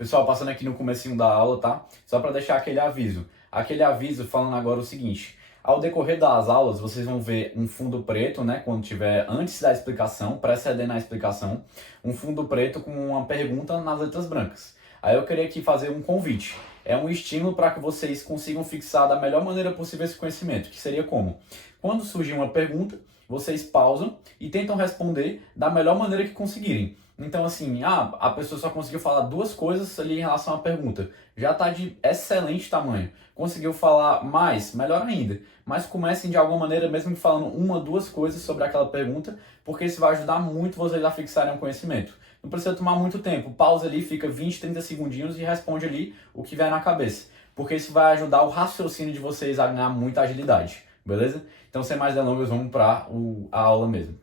Pessoal, passando aqui no comecinho da aula, tá? Só para deixar aquele aviso. Aquele aviso falando agora o seguinte. Ao decorrer das aulas, vocês vão ver um fundo preto, né? Quando tiver antes da explicação, precedendo a explicação, um fundo preto com uma pergunta nas letras brancas. Aí eu queria aqui fazer um convite. É um estímulo para que vocês consigam fixar da melhor maneira possível esse conhecimento, que seria como? Quando surgir uma pergunta, vocês pausam e tentam responder da melhor maneira que conseguirem. Então, assim, a pessoa só conseguiu falar duas coisas ali em relação à pergunta. Já está de excelente tamanho. Conseguiu falar mais? Melhor ainda. Mas comecem de alguma maneira, mesmo que falando uma, duas coisas sobre aquela pergunta, porque isso vai ajudar muito vocês a fixarem o conhecimento. Não precisa tomar muito tempo. Pausa ali, fica 20, 30 segundinhos e responde ali o que vier na cabeça. Porque isso vai ajudar o raciocínio de vocês a ganhar muita agilidade. Beleza? Então, sem mais delongas, vamos para a aula mesmo.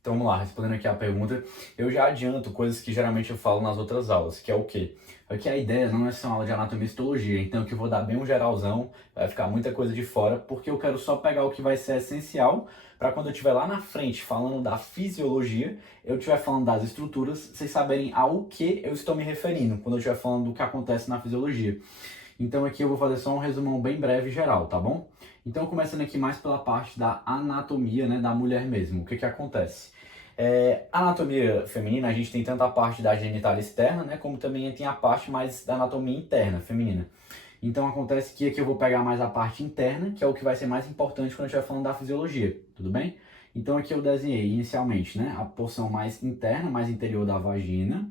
Então vamos lá, respondendo aqui a pergunta, eu já adianto coisas que geralmente eu falo nas outras aulas, que é o quê? Aqui a ideia não é ser uma aula de anatomia e histologia, então que eu vou dar bem um geralzão, vai ficar muita coisa de fora, porque eu quero só pegar o que vai ser essencial para quando eu estiver lá na frente falando da fisiologia, eu estiver falando das estruturas, vocês saberem ao que eu estou me referindo, quando eu estiver falando do que acontece na fisiologia. Então aqui eu vou fazer só um resumão bem breve e geral, tá bom? Então começando aqui mais pela parte da anatomia, né, da mulher mesmo. O que que acontece? A anatomia feminina, a gente tem tanto a parte da genitália externa, né, como também tem a parte mais da anatomia interna, feminina. Então acontece que aqui eu vou pegar mais a parte interna, que é o que vai ser mais importante quando eu estiver falando da fisiologia, tudo bem? Então aqui eu desenhei inicialmente, né, a porção mais interna, mais interior da vagina.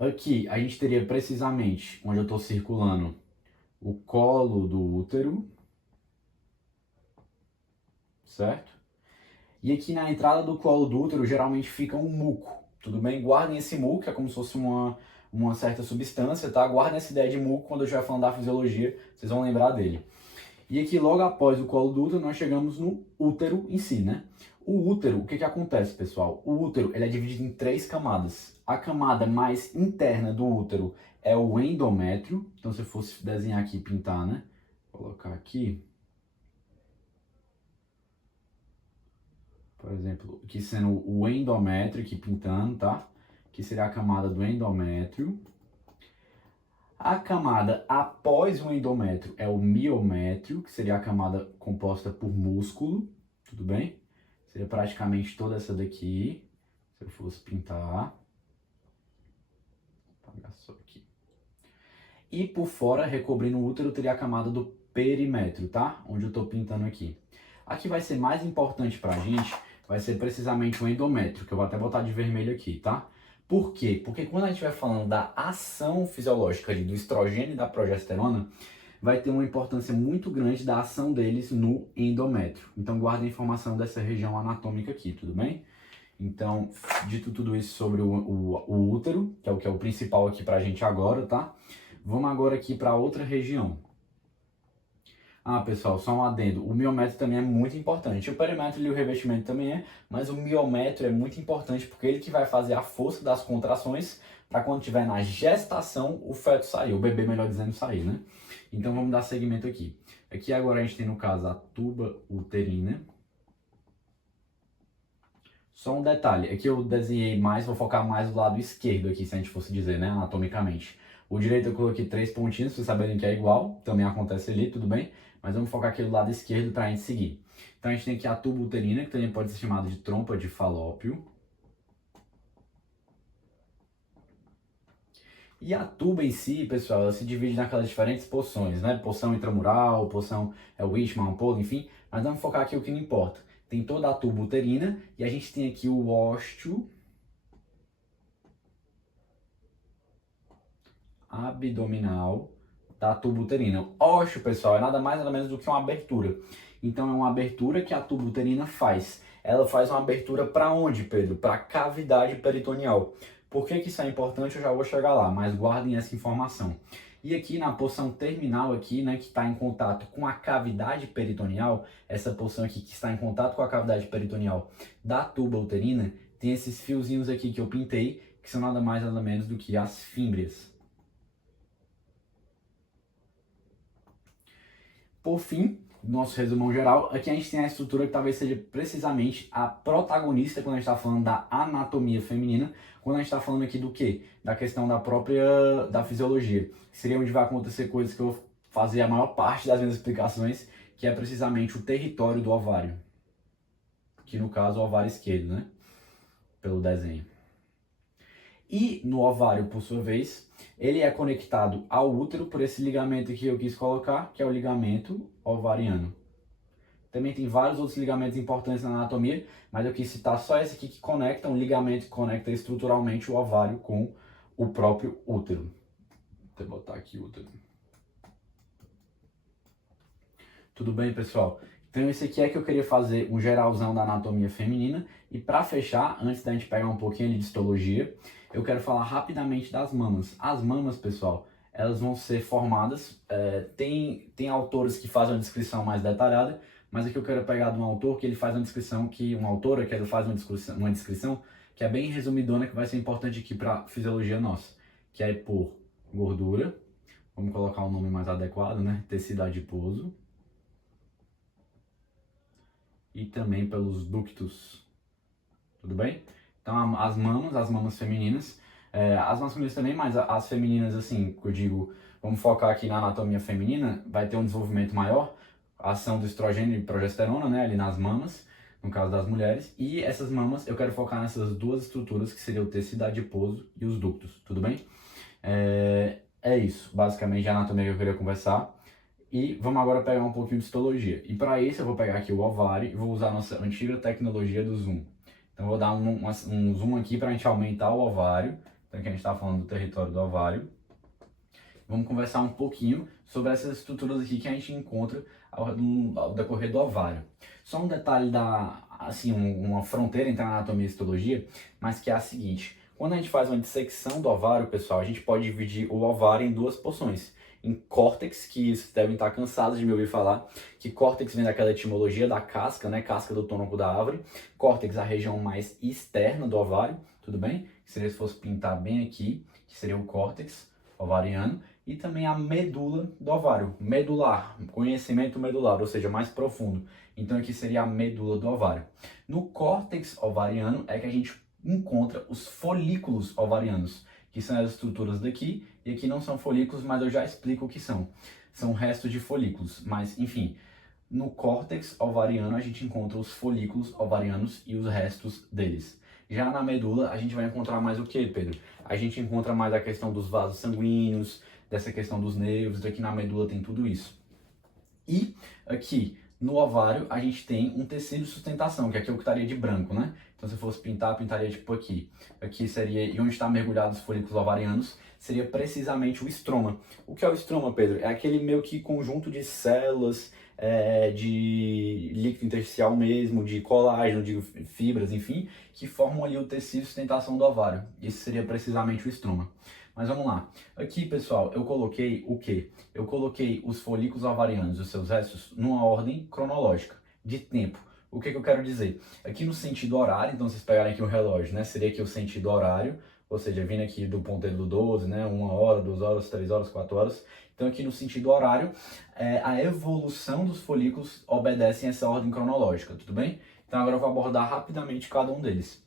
Aqui a gente teria precisamente, onde eu estou circulando, o colo do útero, certo? E aqui na entrada do colo do útero geralmente fica um muco, tudo bem? Guardem esse muco, que é como se fosse uma certa substância, tá? Guardem essa ideia de muco quando eu estiver falando da fisiologia, vocês vão lembrar dele. E aqui logo após o colo do útero nós chegamos no útero em si, né? O útero, o que que acontece, pessoal? O útero ele é dividido em três camadas. A camada mais interna do útero é o endométrio. Então se eu fosse desenhar aqui e pintar, né? Vou colocar aqui. Por exemplo, aqui sendo o endométrio, aqui pintando, tá? Que seria a camada do endométrio. A camada após o endométrio é o miométrio, que seria a camada composta por músculo, tudo bem? Seria praticamente toda essa daqui, se eu fosse pintar. Vou apagar só aqui. E por fora, recobrindo o útero, teria a camada do perimétrio, tá? Onde eu estou pintando aqui. Aqui vai ser mais importante pra gente, vai ser precisamente o endométrio, que eu vou até botar de vermelho aqui, tá? Por quê? Porque quando a gente vai falando da ação fisiológica do estrogênio e da progesterona, vai ter uma importância muito grande da ação deles no endométrio. Então guarda a informação dessa região anatômica aqui, tudo bem? Então, dito tudo isso sobre o útero, que é o principal aqui pra gente agora, tá? Vamos agora aqui para outra região. Pessoal, só um adendo. O miométrio também é muito importante. O perimétrio e o revestimento também é, mas o miométrio é muito importante porque ele que vai fazer a força das contrações para quando estiver na gestação o feto sair, o bebê, melhor dizendo, sair, né? Então vamos dar seguimento aqui. Aqui agora a gente tem no caso a tuba uterina. Só um detalhe, aqui eu desenhei mais, vou focar mais do lado esquerdo aqui, se a gente fosse dizer, né, anatomicamente. O direito eu coloquei 3 pontinhos, pra vocês saberem que é igual, também acontece ali, tudo bem? Mas vamos focar aqui do lado esquerdo pra gente seguir. Então a gente tem aqui a tuba uterina, que também pode ser chamada de trompa de Falópio. E a tuba em si, pessoal, ela se divide naquelas diferentes porções, né? Porção intramural, porção Weishman, ampola, enfim. Mas vamos focar aqui o que não importa. Tem toda a tuba uterina e a gente tem aqui o ósteo abdominal da tuba uterina. Ósteo, pessoal, é nada mais nada menos do que uma abertura. Então é uma abertura que a tuba uterina faz. Ela faz uma abertura para onde, Pedro? Para a cavidade peritoneal. Por que isso é importante? Eu já vou chegar lá, mas guardem essa informação. E aqui na porção terminal aqui, né, que está em contato com a cavidade peritoneal, essa porção aqui que está em contato com a cavidade peritoneal da tuba uterina, tem esses fiozinhos aqui que eu pintei, que são nada mais nada menos do que as fímbrias. por fim, nosso resumão geral, aqui a gente tem a estrutura que talvez seja precisamente a protagonista quando a gente está falando da anatomia feminina, quando a gente está falando aqui do quê? Da questão da fisiologia, que seria onde vai acontecer coisas que eu vou fazer a maior parte das minhas explicações, que é precisamente o território do ovário, que no caso é o ovário esquerdo, né? Pelo desenho. E no ovário, por sua vez, ele é conectado ao útero por esse ligamento que eu quis colocar, que é o ligamento ovariano. Também tem vários outros ligamentos importantes na anatomia, mas eu quis citar só esse aqui que conecta, um ligamento que conecta estruturalmente o ovário com o próprio útero. Vou botar aqui o útero. Tudo bem, pessoal? Então esse aqui é que eu queria fazer um geralzão da anatomia feminina. E para fechar, antes da gente pegar um pouquinho de histologia, eu quero falar rapidamente das mamas. As mamas, pessoal, elas vão ser formadas, tem autores que fazem uma descrição mais detalhada, mas aqui eu quero pegar de um autor que ele faz uma descrição, uma autora que ele faz uma descrição que é bem resumidona, que vai ser importante aqui para a fisiologia nossa, que é por gordura, vamos colocar um nome mais adequado, né? Tecido adiposo, e também pelos ductos, tudo bem? Então as mamas femininas, as masculinas também, mas as femininas, assim, que eu digo, vamos focar aqui na anatomia feminina, vai ter um desenvolvimento maior, a ação do estrogênio e progesterona, né, ali nas mamas, no caso das mulheres, e essas mamas eu quero focar nessas duas estruturas, que seria o tecido adiposo e os ductos, tudo bem? É isso, basicamente a anatomia que eu queria conversar. E vamos agora pegar um pouquinho de histologia. E para isso eu vou pegar aqui o ovário e vou usar a nossa antiga tecnologia do zoom. Então eu vou dar um zoom aqui para a gente aumentar o ovário. Então aqui a gente está falando do território do ovário. Vamos conversar um pouquinho sobre essas estruturas aqui que a gente encontra ao decorrer do ovário. Só um detalhe uma fronteira entre a anatomia e a histologia, mas que é a seguinte. Quando a gente faz uma dissecção do ovário, pessoal, a gente pode dividir o ovário em duas porções. Em córtex, que vocês devem estar cansados de me ouvir falar, que córtex vem daquela etimologia da casca, né? Casca do tronco da árvore. Córtex, a região mais externa do ovário, tudo bem? Seria se fosse pintar bem aqui, que seria o córtex ovariano. E também a medula do ovário, medular, conhecimento medular, ou seja, mais profundo. Então aqui seria a medula do ovário. No córtex ovariano é que a gente encontra os folículos ovarianos, que são as estruturas daqui, e aqui não são folículos, mas eu já explico o que são. São restos de folículos, mas enfim, no córtex ovariano a gente encontra os folículos ovarianos e os restos deles. Já na medula a gente vai encontrar mais o que, Pedro? A gente encontra mais a questão dos vasos sanguíneos, dessa questão dos nervos, daqui na medula tem tudo isso. E aqui no ovário a gente tem um tecido de sustentação, que aqui é o que estaria de branco, né? Então se eu fosse pintar, pintaria tipo aqui. Aqui seria, e onde está mergulhado os folículos ovarianos, seria precisamente o estroma. O que é o estroma, Pedro? É aquele meio que conjunto de células, de líquido intersticial mesmo, de colágeno, de fibras, enfim, que formam ali o tecido de sustentação do ovário. Esse seria precisamente o estroma. Mas vamos lá. Aqui, pessoal, eu coloquei o quê? Eu coloquei os folículos ovarianos, os seus restos, numa ordem cronológica, de tempo. O que eu quero dizer? Aqui no sentido horário, então vocês pegarem aqui o relógio, né? Seria aqui o sentido horário, ou seja, vindo aqui do ponteiro do 12, né? 1 hora, 2 horas, 3 horas, 4 horas. Então aqui no sentido horário, a evolução dos folículos obedecem essa ordem cronológica, tudo bem? Então agora eu vou abordar rapidamente cada um deles.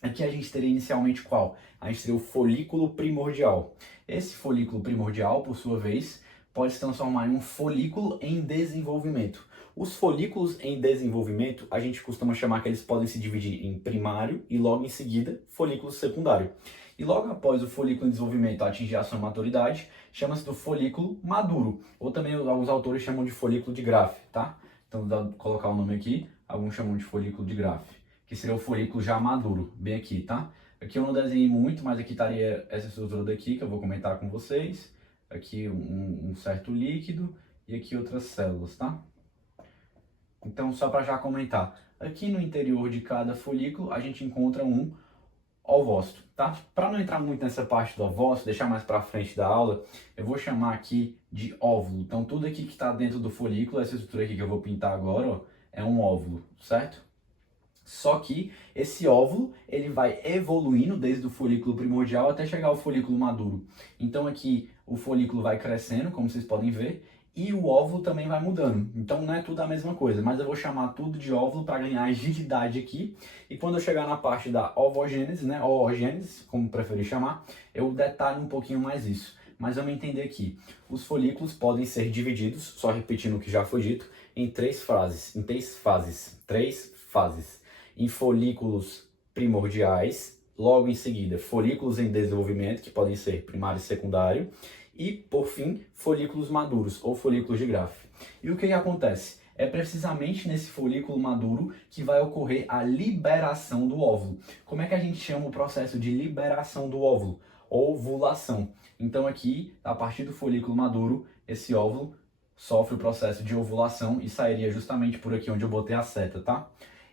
Aqui a gente teria inicialmente qual? A gente teria o folículo primordial. Esse folículo primordial, por sua vez, pode se transformar em um folículo em desenvolvimento. Os folículos em desenvolvimento, a gente costuma chamar que eles podem se dividir em primário e logo em seguida, folículo secundário. E logo após o folículo em desenvolvimento atingir a sua maturidade, chama-se do folículo maduro. Ou também alguns autores chamam de folículo de Graafi, tá? Então, vou colocar o nome aqui, alguns chamam de folículo de Graafi, que seria o folículo já maduro, bem aqui, tá? Aqui eu não desenhei muito, mas aqui estaria essa estrutura daqui, que eu vou comentar com vocês. Aqui um certo líquido e aqui outras células, tá? Então, só para já comentar, aqui no interior de cada folículo a gente encontra um ovócito, tá? Para não entrar muito nessa parte do ovócito, deixar mais para frente da aula, eu vou chamar aqui de óvulo. Então, tudo aqui que está dentro do folículo, essa estrutura aqui que eu vou pintar agora, ó, é um óvulo, certo? Só que esse óvulo, ele vai evoluindo desde o folículo primordial até chegar ao folículo maduro. Então aqui o folículo vai crescendo, como vocês podem ver, E o óvulo também vai mudando. Então não é tudo a mesma coisa, mas eu vou chamar tudo de óvulo para ganhar agilidade aqui. E quando eu chegar na parte da ovogênese, né, oogênese, como preferir chamar, eu detalho um pouquinho mais isso. Mas vamos entender aqui. Os folículos podem ser divididos, só repetindo o que já foi dito, em três fases. Três fases. Em folículos primordiais, logo em seguida, folículos em desenvolvimento, que podem ser primário e secundário, e, por fim, folículos maduros ou folículos de Graff. E o que acontece? É precisamente nesse folículo maduro que vai ocorrer a liberação do óvulo. Como é que a gente chama o processo de liberação do óvulo? Ovulação. Então aqui, a partir do folículo maduro, esse óvulo sofre o processo de ovulação e sairia justamente por aqui onde eu botei a seta, tá?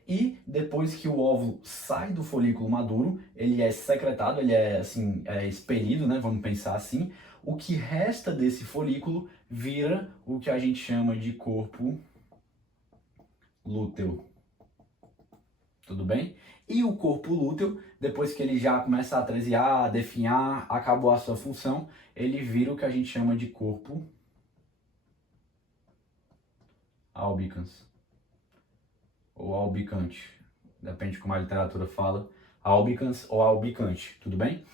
E depois que o óvulo sai do folículo maduro, ele é secretado, ele é assim, expelido, né? Vamos pensar assim. O que resta desse folículo vira o que a gente chama de corpo lúteo. Tudo bem? E o corpo lúteo, depois que ele já começa a atresia, definhar, acabou a sua função, ele vira o que a gente chama de corpo albicans. Ou albicante. Depende de como a literatura fala. Albicans ou albicante. Tudo bem?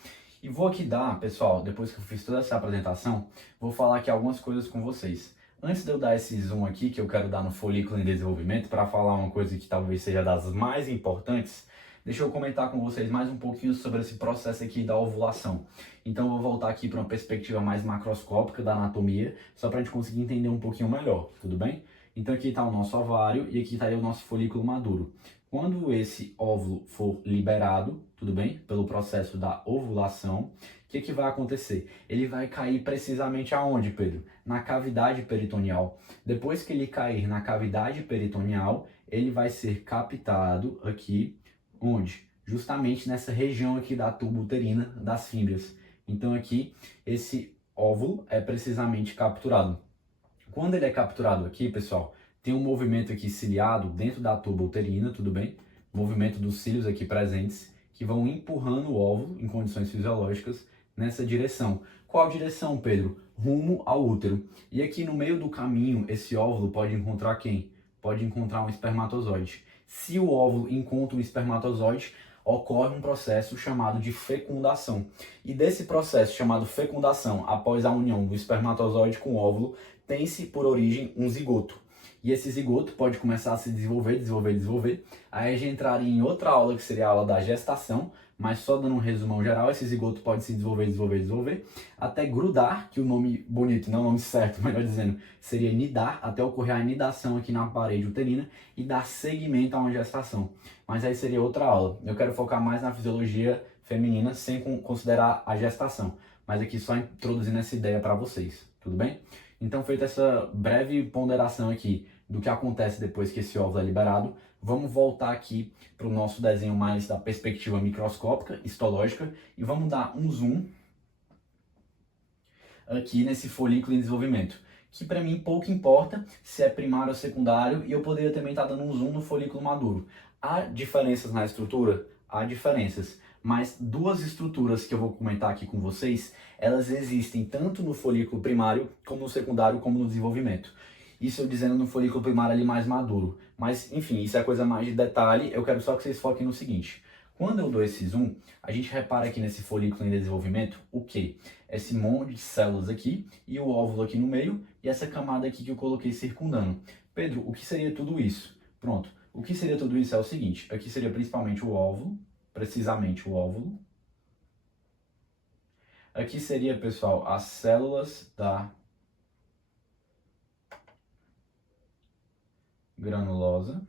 E vou aqui dar, pessoal, depois que eu fiz toda essa apresentação, vou falar aqui algumas coisas com vocês. Antes de eu dar esse zoom aqui, que eu quero dar no folículo em desenvolvimento, para falar uma coisa que talvez seja das mais importantes, deixa eu comentar com vocês mais um pouquinho sobre esse processo aqui da ovulação. Então eu vou voltar aqui para uma perspectiva mais macroscópica da anatomia, só para a gente conseguir entender um pouquinho melhor, tudo bem? Então aqui está o nosso ovário e aqui está o nosso folículo maduro. Quando esse óvulo for liberado, tudo bem? Pelo processo da ovulação, o que vai acontecer? Ele vai cair precisamente aonde, Pedro? Na cavidade peritoneal. Depois que ele cair na cavidade peritoneal, ele vai ser captado aqui, onde? Justamente nessa região aqui da tuba uterina das fímbrias. Então aqui, esse óvulo é precisamente capturado. Quando ele é capturado aqui, pessoal, tem um movimento aqui ciliado dentro da tuba uterina, tudo bem? Movimento dos cílios aqui presentes, que vão empurrando o óvulo, em condições fisiológicas, nessa direção. Qual direção, Pedro? Rumo ao útero. E aqui no meio do caminho, esse óvulo pode encontrar quem? Pode encontrar um espermatozoide. Se o óvulo encontra um espermatozoide, ocorre um processo chamado de fecundação. E desse processo chamado fecundação, após a união do espermatozoide com o óvulo, tem-se por origem um zigoto. E esse zigoto pode começar a se desenvolver. Aí a gente entraria em outra aula, que seria a aula da gestação, mas só dando um resumão geral, esse zigoto pode se desenvolver, até grudar, que o nome bonito, não o nome certo, melhor dizendo, seria nidar, até ocorrer a nidação aqui na parede uterina e dar seguimento a uma gestação. Mas aí seria outra aula. Eu quero focar mais na fisiologia feminina, sem considerar a gestação. Mas aqui só introduzindo essa ideia para vocês, tudo bem? Então, feita essa breve ponderação aqui do que acontece depois que esse óvulo é liberado, vamos voltar aqui para o nosso desenho mais da perspectiva microscópica, histológica, e vamos dar um zoom aqui nesse folículo em desenvolvimento, que para mim pouco importa se é primário ou secundário, e eu poderia também estar dando um zoom no folículo maduro. Há diferenças na estrutura? Há diferenças, mas duas estruturas que eu vou comentar aqui com vocês, elas existem tanto no folículo primário, como no secundário, como no desenvolvimento. Isso eu dizendo no folículo primário ali mais maduro. Mas, enfim, isso é coisa mais de detalhe, eu quero só que vocês foquem no seguinte. Quando eu dou esse zoom, a gente repara aqui nesse folículo em desenvolvimento o quê? Esse monte de células aqui, e o óvulo aqui no meio, e essa camada aqui que eu coloquei circundando. Pedro, o que seria tudo isso? Pronto, o que seria tudo isso é o seguinte, aqui seria principalmente o óvulo, precisamente o óvulo. Aqui seria, pessoal, as células da granulosa.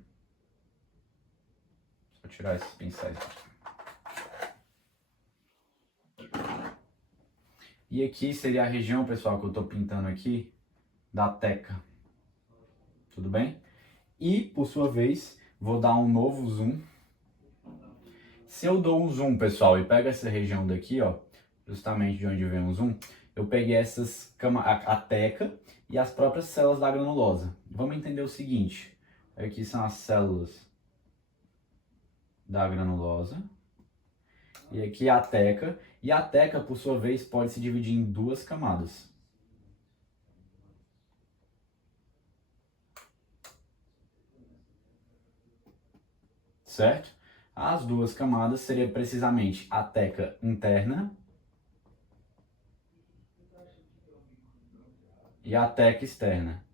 Vou tirar esses pincéis. E aqui seria a região, pessoal, que eu estou pintando aqui, da teca. Tudo bem? E, por sua vez, vou dar um novo zoom. Se eu dou um zoom, pessoal, e pego essa região daqui, ó, justamente de onde vem o zoom, eu peguei a teca e as próprias células da granulosa. Vamos entender o seguinte. Aqui são as células da granulosa. E aqui a teca. E a teca, por sua vez, pode se dividir em duas camadas. certo? As duas camadas seria precisamente a teca interna e a teca externa.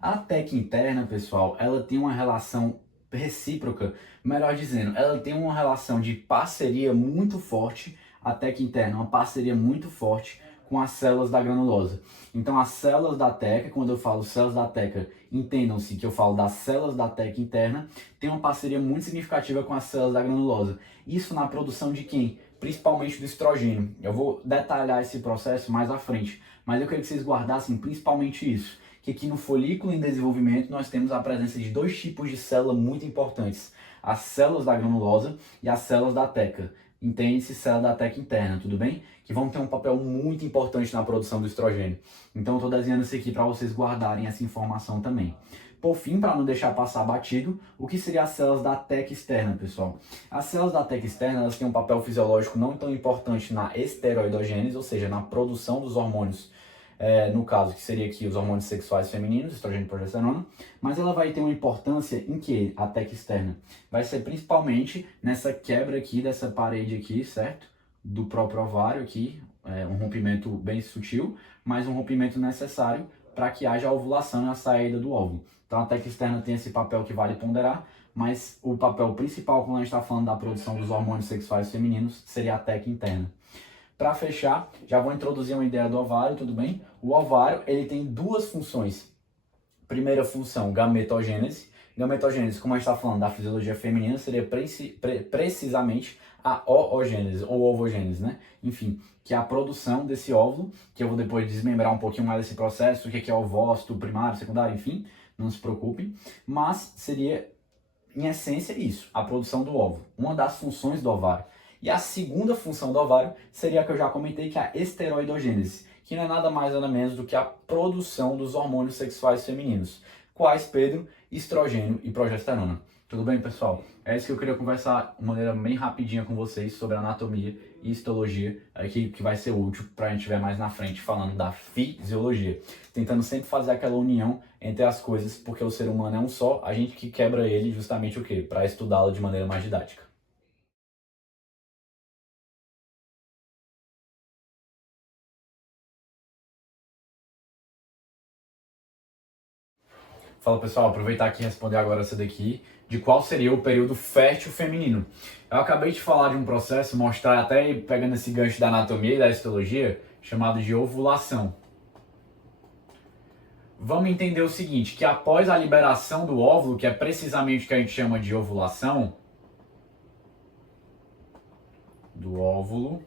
A teca interna, pessoal, ela tem uma relação recíproca, melhor dizendo, ela tem uma relação de parceria muito forte, a teca interna, uma parceria muito forte com as células da granulosa. Então, as células da teca, quando eu falo células da teca, entendam-se que eu falo das células da teca interna, tem uma parceria muito significativa com as células da granulosa. Isso na produção de quem? Principalmente do estrogênio. Eu vou detalhar esse processo mais à frente, mas eu queria que vocês guardassem principalmente isso, que aqui no folículo em desenvolvimento nós temos a presença de dois tipos de célula muito importantes, as células da granulosa e as células da teca. Entende-se célula da teca interna, tudo bem? Que vão ter um papel muito importante na produção do estrogênio. Então eu estou desenhando isso aqui para vocês guardarem essa informação também. Por fim, para não deixar passar batido, o que seriam as células da teca externa, pessoal? As células da teca externa elas têm um papel fisiológico não tão importante na esteroidogênese, ou seja, na produção dos hormônios, no caso, que seria aqui os hormônios sexuais femininos, estrogênio e progesterona, mas ela vai ter uma importância em que a teca externa vai ser principalmente nessa quebra aqui dessa parede aqui, certo? Do próprio ovário aqui, um rompimento bem sutil, mas um rompimento necessário para que haja a ovulação e a saída do óvulo. Então a teca externa tem esse papel que vale ponderar, mas o papel principal quando a gente está falando da produção dos hormônios sexuais femininos seria a teca interna. Para fechar, já vou introduzir uma ideia do ovário, tudo bem? O ovário ele tem duas funções. Primeira função, gametogênese. Gametogênese, como a gente está falando da fisiologia feminina, seria precisamente a oogênese, ou ovogênese, né? Enfim, que é a produção desse óvulo, que eu vou depois desmembrar um pouquinho mais desse processo, o que é ovócito, primário, secundário, enfim, não se preocupem. Mas seria, em essência, isso, a produção do óvulo, uma das funções do ovário. E a segunda função do ovário seria a que eu já comentei, que é a esteroidogênese, que não é nada mais nada menos do que a produção dos hormônios sexuais femininos. Quais, Pedro? Estrogênio e progesterona. Tudo bem, pessoal? É isso que eu queria conversar de maneira bem rapidinha com vocês sobre anatomia e histologia, que vai ser útil para a gente ver mais na frente falando da fisiologia. Tentando sempre fazer aquela união entre as coisas, porque o ser humano é um só, a gente que quebra ele justamente o quê? Para estudá-lo de maneira mais didática. Fala pessoal, aproveitar aqui e responder agora essa daqui, de qual seria o período fértil feminino. Eu acabei de falar de um processo, mostrar até pegando esse gancho da anatomia e da histologia, chamado de ovulação. Vamos entender o seguinte, que após a liberação do óvulo, que é precisamente o que a gente chama de ovulação, do óvulo,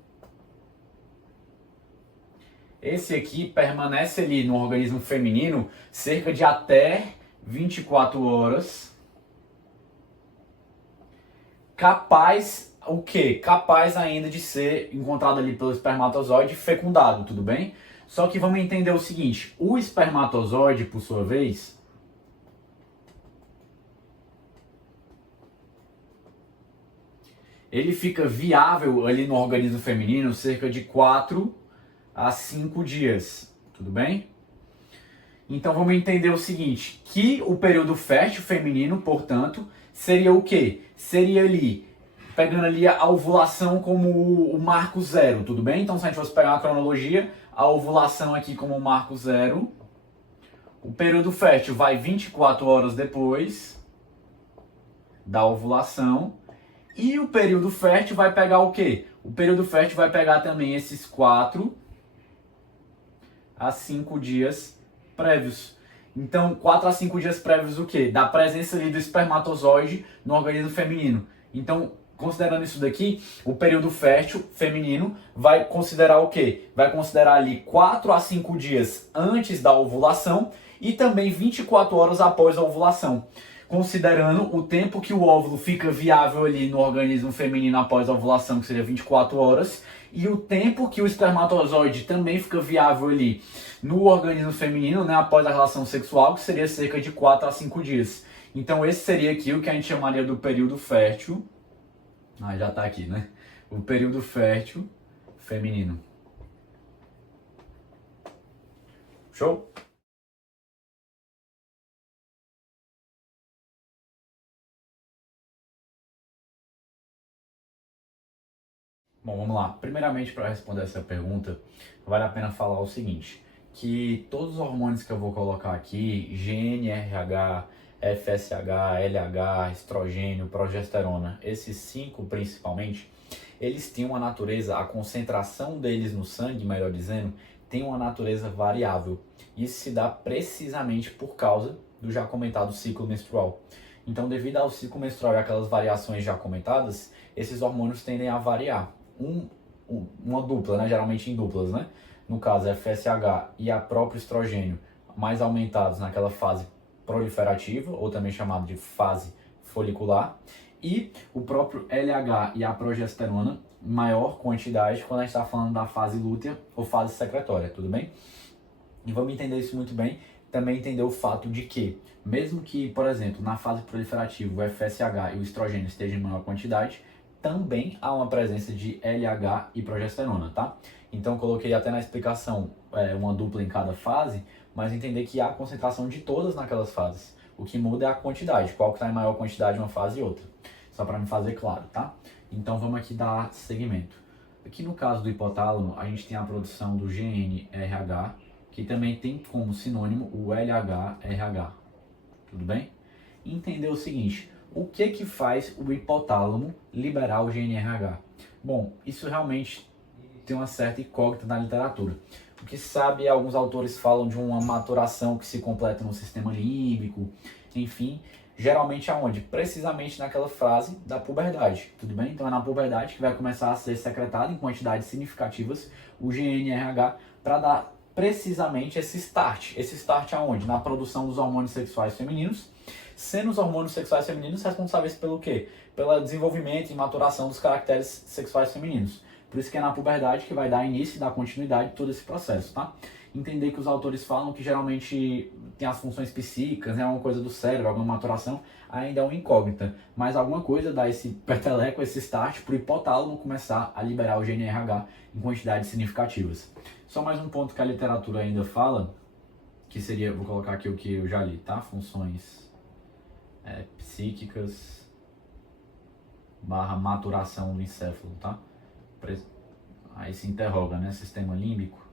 esse aqui permanece ali no organismo feminino cerca de até 24 horas, capaz, o quê? Capaz ainda de ser encontrado ali pelo espermatozoide fecundado, tudo bem? Só que vamos entender o seguinte, o espermatozoide, por sua vez, ele fica viável ali no organismo feminino cerca de 4 a 5 dias, tudo bem? Então vamos entender o seguinte, que o período fértil feminino, portanto, seria o quê? Seria ali, pegando ali a ovulação como o marco zero, tudo bem? Então se a gente fosse pegar uma cronologia, a ovulação aqui como o marco zero, o período fértil vai 24 horas depois da ovulação, e o período fértil vai pegar o quê? O período fértil vai pegar também esses 4 a 5 dias prévios. Então, 4 a 5 dias prévios o quê? Da presença ali do espermatozoide no organismo feminino. Então, considerando isso daqui, o período fértil feminino vai considerar o quê? Vai considerar ali 4 a 5 dias antes da ovulação e também 24 horas após a ovulação. Considerando o tempo que o óvulo fica viável ali no organismo feminino após a ovulação, que seria 24 horas, e o tempo que o espermatozoide também fica viável ali no organismo feminino, né, após a relação sexual, que seria cerca de 4 a 5 dias. Então esse seria aqui o que a gente chamaria do período fértil. Ah, já tá aqui, né? O período fértil feminino. Show? Bom, vamos lá. Primeiramente, para responder essa pergunta, vale a pena falar o seguinte, que todos os hormônios que eu vou colocar aqui, GnRH, FSH, LH, estrogênio, progesterona, esses 5 principalmente, eles têm uma natureza, a concentração deles no sangue, melhor dizendo, tem uma natureza variável. Isso se dá precisamente por causa do já comentado ciclo menstrual. Então, devido ao ciclo menstrual e aquelas variações já comentadas, esses hormônios tendem a variar. Uma dupla, né? Geralmente em duplas, né? No caso, FSH e a próprio estrogênio, mais aumentados naquela fase proliferativa, ou também chamado de fase folicular, e o próprio LH e a progesterona, maior quantidade quando a gente está falando da fase lútea ou fase secretória, tudo bem? E vamos entender isso muito bem, também entender o fato de que, mesmo que, por exemplo, na fase proliferativa o FSH e o estrogênio estejam em maior quantidade, também há uma presença de LH e progesterona, tá? Então coloquei até na explicação uma dupla em cada fase, mas entender que há concentração de todas naquelas fases. O que muda é a quantidade, qual que está em maior quantidade uma fase e outra. Só para me fazer claro, tá? Então vamos aqui dar seguimento. Aqui no caso do hipotálamo, a gente tem a produção do GnRH, que também tem como sinônimo o LH-RH, tudo bem? E entender o seguinte, o que faz o hipotálamo liberar o GnRH? Bom, isso realmente tem uma certa incógnita na literatura. O que se sabe, alguns autores falam de uma maturação que se completa no sistema límbico, enfim, geralmente aonde? Precisamente naquela fase da puberdade, tudo bem? Então é na puberdade que vai começar a ser secretado em quantidades significativas o GnRH para dar precisamente esse start. Esse start aonde? Na produção dos hormônios sexuais femininos, sendo os hormônios sexuais femininos responsáveis pelo quê? Pelo desenvolvimento e maturação dos caracteres sexuais femininos. Por isso que é na puberdade que vai dar início e dar continuidade a todo esse processo, tá? Entender que os autores falam que geralmente tem as funções psíquicas, né, alguma coisa do cérebro, alguma maturação, ainda é uma incógnita. Mas alguma coisa dá esse peteleco, esse start para o hipotálamo começar a liberar o GnRH em quantidades significativas. Só mais um ponto que a literatura ainda fala, que seria, vou colocar aqui o que eu já li, tá? Funções psíquicas barra maturação do encéfalo, tá? Aí se interroga, né? Sistema límbico.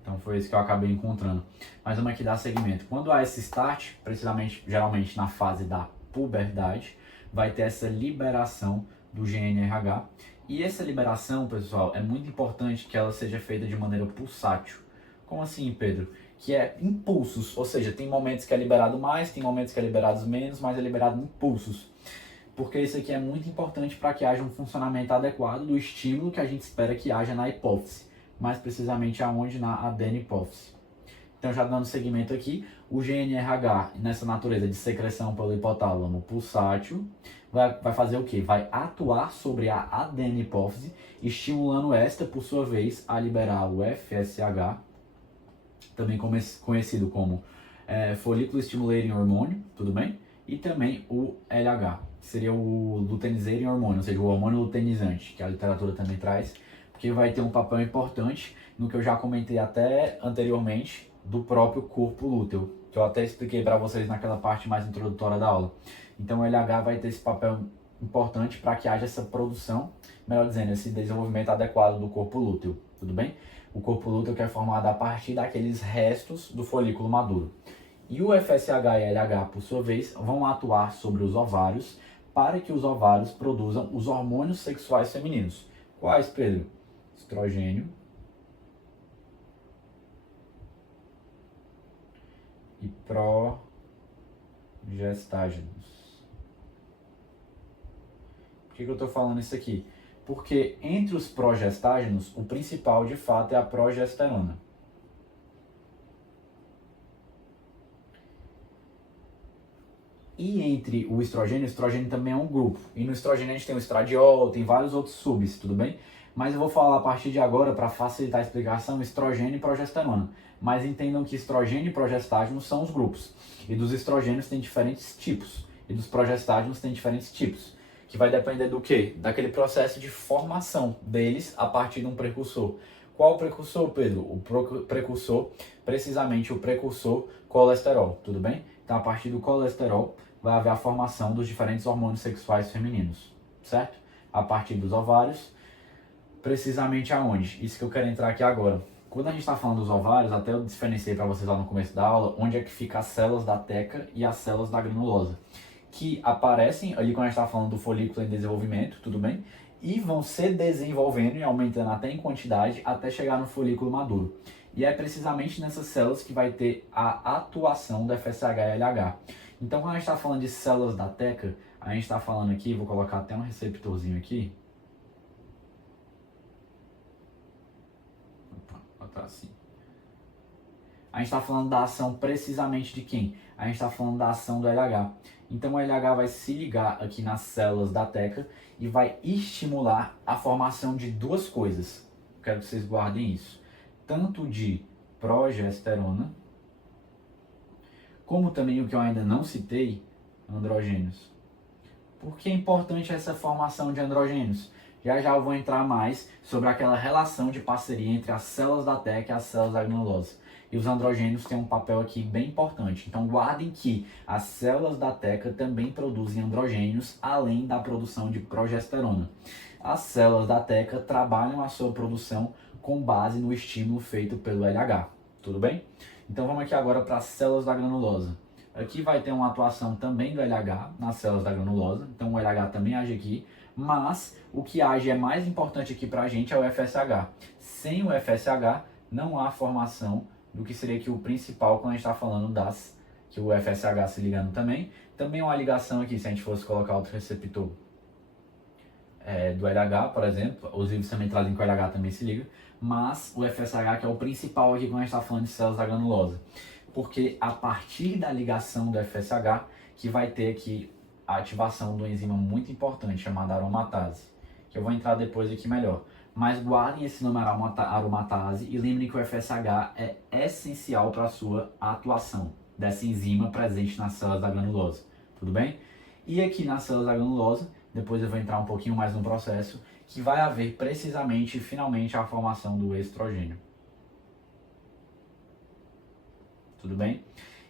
Então foi isso que eu acabei encontrando. Mas vamos aqui dar seguimento. Quando há esse start, precisamente, geralmente na fase da puberdade, vai ter essa liberação do GnRH. E essa liberação, pessoal, é muito importante que ela seja feita de maneira pulsátil. Como assim, Pedro? Que é impulsos, ou seja, tem momentos que é liberado mais, tem momentos que é liberado menos, mas é liberado impulsos. Porque isso aqui é muito importante para que haja um funcionamento adequado do estímulo que a gente espera que haja na hipófise, mais precisamente aonde? Na adenipófise. Então, já dando seguimento aqui, o GnRH, nessa natureza de secreção pelo hipotálamo pulsátil, vai fazer o quê? Vai atuar sobre a adenipófise, estimulando esta, por sua vez, a liberar o FSH, também conhecido como Follicle Stimulating Hormone, tudo bem? E também o LH, que seria o Luteinizing Hormone, ou seja, o hormônio luteinizante, que a literatura também traz, porque vai ter um papel importante no que eu já comentei até anteriormente, do próprio corpo lúteo, que eu até expliquei para vocês naquela parte mais introdutória da aula. Então o LH vai ter esse papel importante para que haja essa produção, melhor dizendo, esse desenvolvimento adequado do corpo lúteo, tudo bem? O corpo lúteo que é formado a partir daqueles restos do folículo maduro. E o FSH e LH, por sua vez, vão atuar sobre os ovários para que os ovários produzam os hormônios sexuais femininos. Quais, Pedro? Estrogênio e progestágenos. Por que eu estou falando isso aqui? Porque entre os progestágenos, o principal de fato é a progesterona. E entre o estrogênio também é um grupo. E no estrogênio a gente tem o estradiol, tem vários outros subs, tudo bem? Mas eu vou falar a partir de agora, para facilitar a explicação, estrogênio e progesterona. Mas entendam que estrogênio e progestágeno são os grupos. E dos estrogênios tem diferentes tipos. E dos progestágenos tem diferentes tipos. Que vai depender do quê? Daquele processo de formação deles a partir de um precursor. Qual o precursor, Pedro? O precursor, precisamente o precursor colesterol, tudo bem? Então, a partir do colesterol, vai haver a formação dos diferentes hormônios sexuais femininos, certo? A partir dos ovários, precisamente aonde? Isso que eu quero entrar aqui agora. Quando a gente está falando dos ovários, até eu diferenciei para vocês lá no começo da aula, onde é que fica as células da teca e as células da granulosa, que aparecem ali quando a gente está falando do folículo em desenvolvimento, tudo bem? E vão se desenvolvendo e aumentando até em quantidade até chegar no folículo maduro. E é precisamente nessas células que vai ter a atuação do FSH e LH. Então, quando a gente está falando de células da teca, a gente está falando aqui, vou colocar até um receptorzinho aqui. Opa, tá assim. A gente está falando da ação precisamente de quem? A gente está falando da ação do LH. Então o LH vai se ligar aqui nas células da teca e vai estimular a formação de duas coisas. Quero que vocês guardem isso. Tanto de progesterona, como também o que eu ainda não citei, androgênios. Por que é importante essa formação de androgênios? Já já eu vou entrar mais sobre aquela relação de parceria entre as células da teca e as células da granulosa. E os androgênios têm um papel aqui bem importante. Então guardem que as células da teca também produzem androgênios, além da produção de progesterona. As células da teca trabalham a sua produção com base no estímulo feito pelo LH. Tudo bem? Então vamos aqui agora para as células da granulosa. Aqui vai ter uma atuação também do LH nas células da granulosa. Então o LH também age aqui. Mas o que age é mais importante aqui para a gente é o FSH. Sem o FSH não há formação do que seria aqui o principal quando a gente está falando das, que o FSH se ligando também. Também uma ligação aqui, se a gente fosse colocar outro receptor do LH, por exemplo, os livros também trazem que o LH também se liga, mas o FSH que é o principal aqui quando a gente está falando de células da granulosa. Porque a partir da ligação do FSH que vai ter aqui a ativação de uma enzima muito importante chamada aromatase, que eu vou entrar depois aqui melhor. Mas guardem esse nome aromatase e lembrem que o FSH é essencial para a sua atuação dessa enzima presente nas células da granulosa, tudo bem? E aqui nas células da granulosa, depois eu vou entrar um pouquinho mais no processo, que vai haver precisamente, finalmente, a formação do estrogênio. Tudo bem?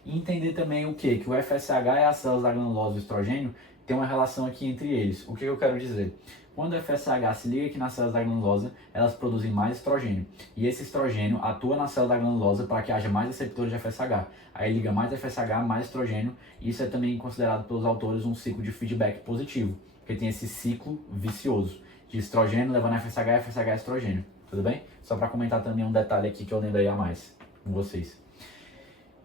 E entender também o quê? Que o FSH e as células da granulosa e o estrogênio tem uma relação aqui entre eles. O que eu quero dizer? Quando o FSH se liga aqui nas células da granulosa, elas produzem mais estrogênio. E esse estrogênio atua na célula da granulosa para que haja mais receptores de FSH. Aí liga mais FSH, mais estrogênio. E isso é também considerado pelos autores um ciclo de feedback positivo. Porque tem esse ciclo vicioso de estrogênio levando FSH, FSH, estrogênio. Tudo bem? Só para comentar também um detalhe aqui que eu lembrei a mais com vocês.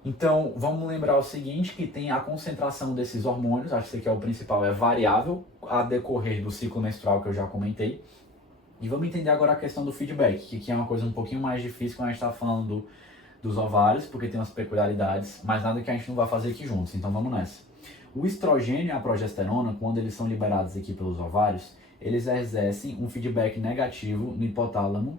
Então, vamos lembrar o seguinte, que tem a concentração desses hormônios, acho que esse aqui é o principal, é variável a decorrer do ciclo menstrual que eu já comentei. E vamos entender agora a questão do feedback, que aqui é uma coisa um pouquinho mais difícil quando a gente está falando dos ovários, porque tem umas peculiaridades, mas nada que a gente não vai fazer aqui juntos, então vamos nessa. O estrogênio e a progesterona, quando eles são liberados aqui pelos ovários, eles exercem um feedback negativo no hipotálamo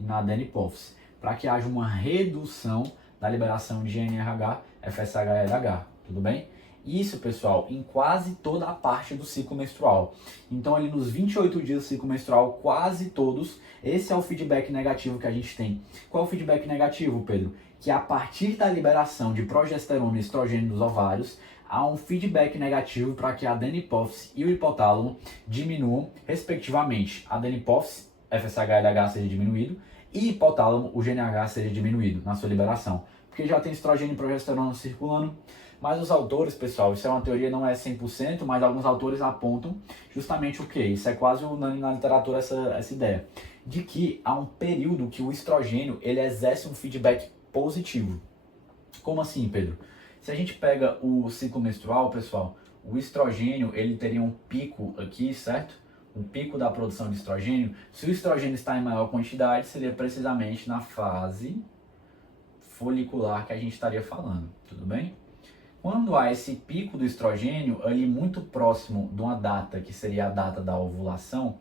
e na adenohipófise, para que haja uma redução da liberação de GnRH, FSH e LH, tudo bem? Isso, pessoal, em quase toda a parte do ciclo menstrual. Então, ali nos 28 dias do ciclo menstrual, quase todos, esse é o feedback negativo que a gente tem. Qual é o feedback negativo, Pedro? Que a partir da liberação de progesterona e estrogênio dos ovários, há um feedback negativo para que a adenohipófise e o hipotálamo diminuam, respectivamente. A adenohipófise, FSH e LH seja diminuído, e hipotálamo, o GnRH seja diminuído na sua liberação, porque já tem estrogênio e progesterona circulando. Mas os autores, pessoal, isso é uma teoria, não é 100%, mas alguns autores apontam justamente o que? Isso é quase unânime na literatura essa ideia, de que há um período que o estrogênio ele exerce um feedback positivo. Como assim, Pedro? Se a gente pega o ciclo menstrual, pessoal, o estrogênio ele teria um pico aqui, certo? Um pico da produção de estrogênio. Se o estrogênio está em maior quantidade, seria precisamente na fase folicular que a gente estaria falando, tudo bem? Quando há esse pico do estrogênio ali muito próximo de uma data, que seria a data da ovulação,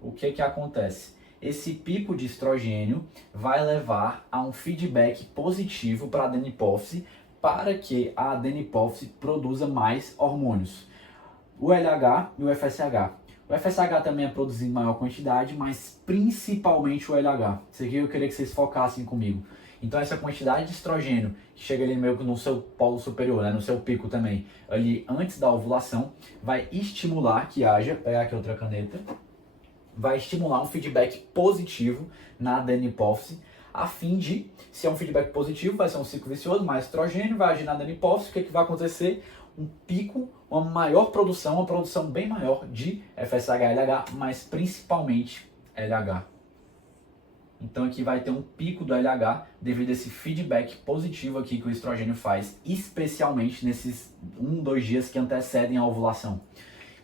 o que que acontece? Esse pico de estrogênio vai levar a um feedback positivo para a adenohipófise, para que a adenohipófise produza mais hormônios, o LH e o FSH. O FSH também é produzido em maior quantidade, mas principalmente o LH. Isso aqui eu queria que vocês focassem comigo. Então essa quantidade de estrogênio que chega ali meio que no seu polo superior, né, no seu pico também, ali antes da ovulação, vai estimular que haja, pegar aqui outra caneta, vai estimular um feedback positivo na adenipófise, a fim de, se é um feedback positivo, vai ser um ciclo vicioso, mais estrogênio, vai agir na adenipófise, o que vai acontecer? Um pico, uma maior produção, uma produção bem maior de FSH-LH, mas principalmente LH. Então aqui vai ter um pico do LH devido a esse feedback positivo aqui que o estrogênio faz, especialmente nesses 1-2 dias que antecedem a ovulação.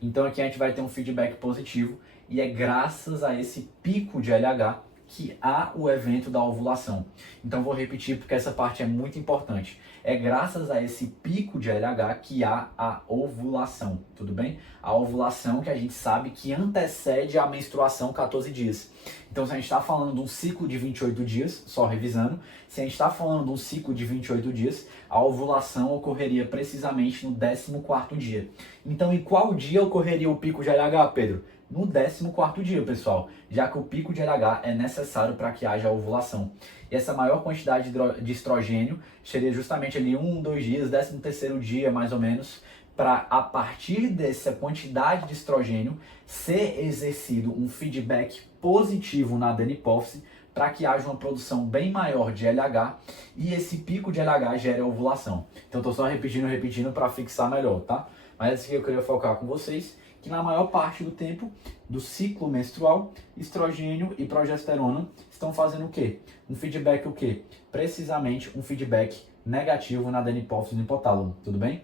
Então aqui a gente vai ter um feedback positivo e é graças a esse pico de LH que há o evento da ovulação. Então vou repetir porque essa parte é muito importante. É graças a esse pico de LH que há a ovulação, tudo bem? A ovulação que a gente sabe que antecede a menstruação 14 dias. Então se a gente está falando de um ciclo de 28 dias, só revisando, se a gente está falando de um ciclo de 28 dias, a ovulação ocorreria precisamente no 14º dia. Então em qual dia ocorreria o pico de LH, Pedro? No 14º dia, pessoal, já que o pico de LH é necessário para que haja ovulação. E essa maior quantidade de estrogênio seria justamente ali 1-2 dias, 13º dia mais ou menos, para a partir dessa quantidade de estrogênio ser exercido um feedback positivo na adenipófise para que haja uma produção bem maior de LH e esse pico de LH gere a ovulação. Então estou só repetindo para fixar melhor, tá? Mas esse que eu queria focar com vocês, que na maior parte do tempo do ciclo menstrual, estrogênio e progesterona estão fazendo o quê? Um feedback o quê? Precisamente um feedback negativo na adenipófise e no hipotálamo, tudo bem?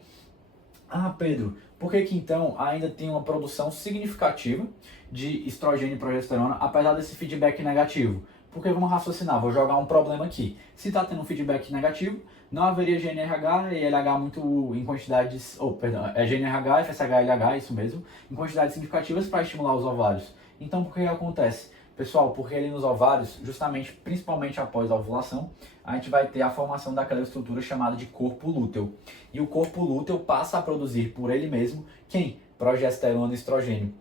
Ah, Pedro, por que então ainda tem uma produção significativa de estrogênio e progesterona, apesar desse feedback negativo? Porque vamos raciocinar, vou jogar um problema aqui. Se está tendo um feedback negativo, não haveria GNRH e LH muito em quantidades, GNRH, FSH e LH, isso mesmo, em quantidades significativas para estimular os ovários. Então, por que acontece? Pessoal, porque ali nos ovários, justamente, principalmente após a ovulação, a gente vai ter a formação daquela estrutura chamada de corpo lúteo. E o corpo lúteo passa a produzir por ele mesmo, quem? Progesterona e estrogênio.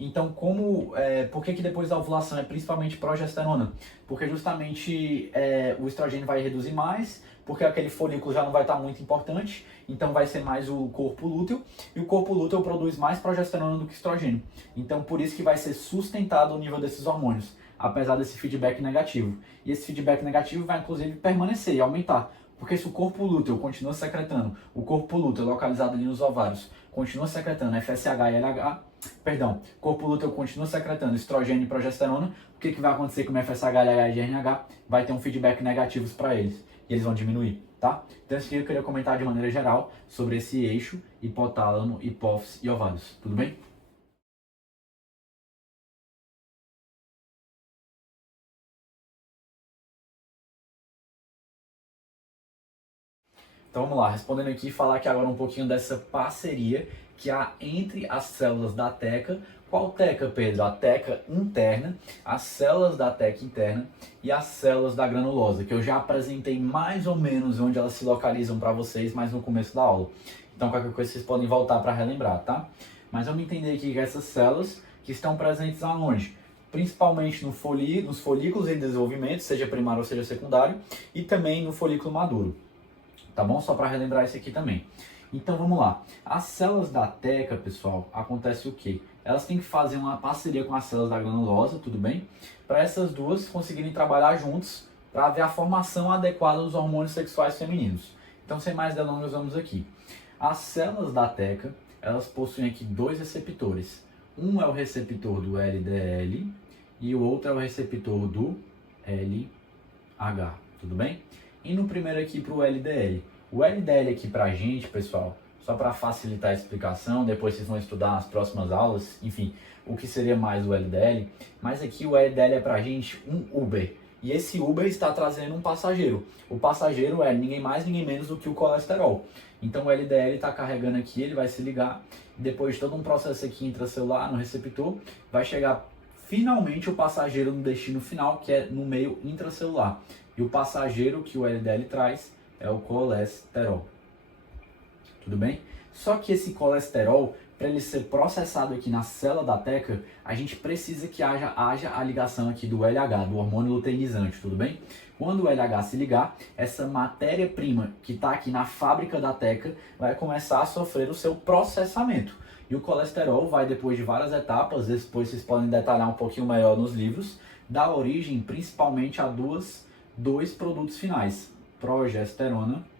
Então, por que depois da ovulação é principalmente progesterona? Porque justamente o estrogênio vai reduzir mais, porque aquele folículo já não vai estar muito importante, então vai ser mais o corpo lúteo, e o corpo lúteo produz mais progesterona do que estrogênio. Então, por isso que vai ser sustentado o nível desses hormônios, apesar desse feedback negativo. E esse feedback negativo vai, inclusive, permanecer e aumentar. Porque se o corpo lúteo continua secretando, o corpo lúteo localizado ali nos ovários, continua secretando FSH e LH, corpo lúteo continua secretando estrogênio e progesterona, o que vai acontecer com o FSH, LH e GNH? Vai ter um feedback negativos para eles, e eles vão diminuir, tá? Então isso aqui eu queria comentar de maneira geral sobre esse eixo hipotálamo, hipófise e ovários, tudo bem? Então vamos lá, respondendo aqui, falar aqui agora um pouquinho dessa parceria que há entre as células da teca. Qual teca, Pedro? A teca interna, as células da teca interna e as células da granulosa, que eu já apresentei mais ou menos onde elas se localizam para vocês, mas no começo da aula. Então qualquer coisa vocês podem voltar para relembrar, tá? Mas vamos entender aqui que essas células que estão presentes aonde? Principalmente nos folículos em desenvolvimento, seja primário ou seja secundário, e também no folículo maduro. Tá bom? Só para relembrar isso aqui também. Então vamos lá. As células da teca, pessoal, acontece o quê? Elas têm que fazer uma parceria com as células da granulosa, tudo bem? Para essas duas conseguirem trabalhar juntos para ver a formação adequada dos hormônios sexuais femininos. Então, sem mais delongas, vamos aqui. As células da teca, elas possuem aqui dois receptores. Um é o receptor do LDL e o outro é o receptor do LH, tudo bem? Indo primeiro aqui para o LDL. O LDL aqui para a gente, pessoal, só para facilitar a explicação, depois vocês vão estudar nas próximas aulas, enfim, o que seria mais o LDL. Mas aqui o LDL é para a gente um Uber. E esse Uber está trazendo um passageiro. O passageiro é ninguém mais, ninguém menos do que o colesterol. Então o LDL está carregando aqui, ele vai se ligar. Depois de todo um processo aqui intracelular no receptor, vai chegar finalmente o passageiro no destino final, que é no meio intracelular. E o passageiro que o LDL traz é o colesterol. Tudo bem? Só que esse colesterol para ele ser processado aqui na célula da teca, a gente precisa que haja a ligação aqui do LH, do hormônio luteinizante, tudo bem? Quando o LH se ligar, essa matéria-prima que está aqui na fábrica da teca vai começar a sofrer o seu processamento. E o colesterol vai, depois de várias etapas, depois vocês podem detalhar um pouquinho melhor nos livros, dar origem principalmente a dois produtos finais, progesterona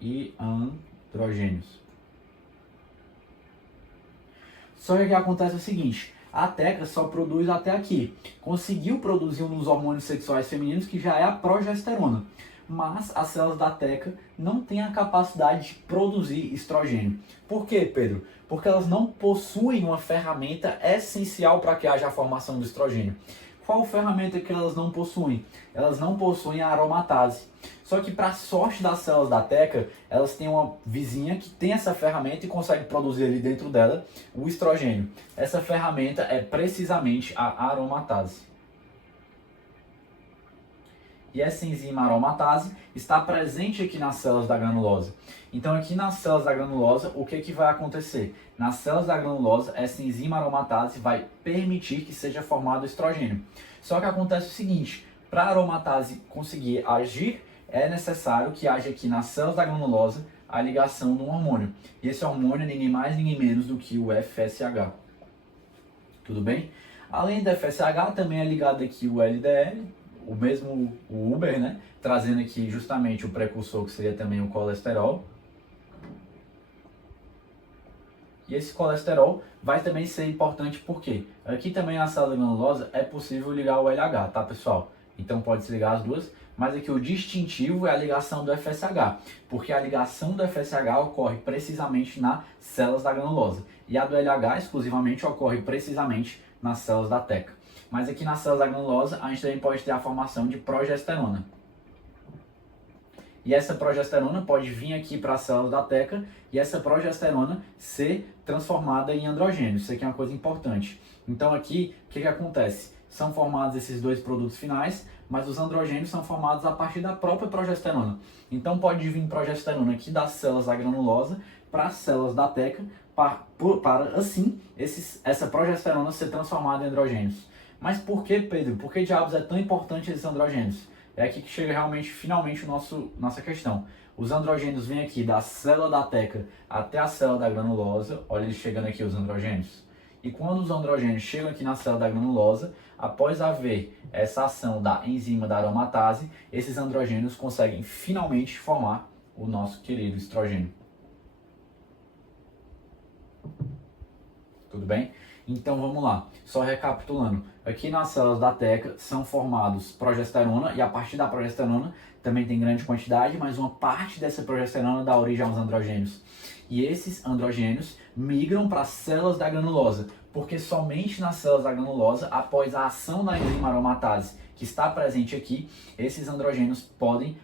e androgênios. Só que o que acontece é o seguinte, a teca só produz até aqui. Conseguiu produzir um dos hormônios sexuais femininos que já é a progesterona. Mas as células da teca não têm a capacidade de produzir estrogênio. Por quê, Pedro? Porque elas não possuem uma ferramenta essencial para que haja a formação do estrogênio. Qual ferramenta que elas não possuem? Elas não possuem a aromatase. Só que, para a sorte das células da teca, elas têm uma vizinha que tem essa ferramenta e consegue produzir ali dentro dela o estrogênio. Essa ferramenta é precisamente a aromatase. E essa enzima aromatase está presente aqui nas células da granulosa. Então, aqui nas células da granulosa, o que vai acontecer? Nas células da granulosa, essa enzima aromatase vai permitir que seja formado estrogênio. Só que acontece o seguinte, para a aromatase conseguir agir, é necessário que haja aqui nas células da granulosa a ligação de um hormônio. E esse hormônio é ninguém mais, ninguém menos do que o FSH. Tudo bem? Além do FSH, também é ligado aqui o LDL, o mesmo o Uber, né? Trazendo aqui justamente o precursor que seria também o colesterol. E esse colesterol vai também ser importante porque aqui também na célula granulosa é possível ligar o LH, tá, pessoal? Então pode se ligar as duas, mas aqui o distintivo é a ligação do FSH, porque a ligação do FSH ocorre precisamente nas células da granulosa e a do LH exclusivamente ocorre precisamente nas células da teca. Mas aqui nas células da granulosa a gente também pode ter a formação de progesterona. E essa progesterona pode vir aqui para as células da teca e essa progesterona ser transformada em androgênio. Isso aqui é uma coisa importante. Então aqui, o que acontece? São formados esses dois produtos finais, mas os androgênios são formados a partir da própria progesterona. Então pode vir progesterona aqui das células da granulosa para as células da teca, para assim essa progesterona ser transformada em androgênios. Mas por que, Pedro? Por que diabos é tão importante esses androgênios? É aqui que chega finalmente nossa questão. Os androgênios vêm aqui da célula da teca até a célula da granulosa. Olha eles chegando aqui, os androgênios. E quando os androgênios chegam aqui na célula da granulosa, após haver essa ação da enzima da aromatase, esses androgênios conseguem finalmente formar o nosso querido estrogênio. Tudo bem? Então vamos lá, só recapitulando. Aqui nas células da teca são formados progesterona e a partir da progesterona também tem grande quantidade, mas uma parte dessa progesterona dá origem aos androgênios. E esses androgênios migram para as células da granulosa, porque somente nas células da granulosa, após a ação da enzima aromatase que está presente aqui, esses androgênios podem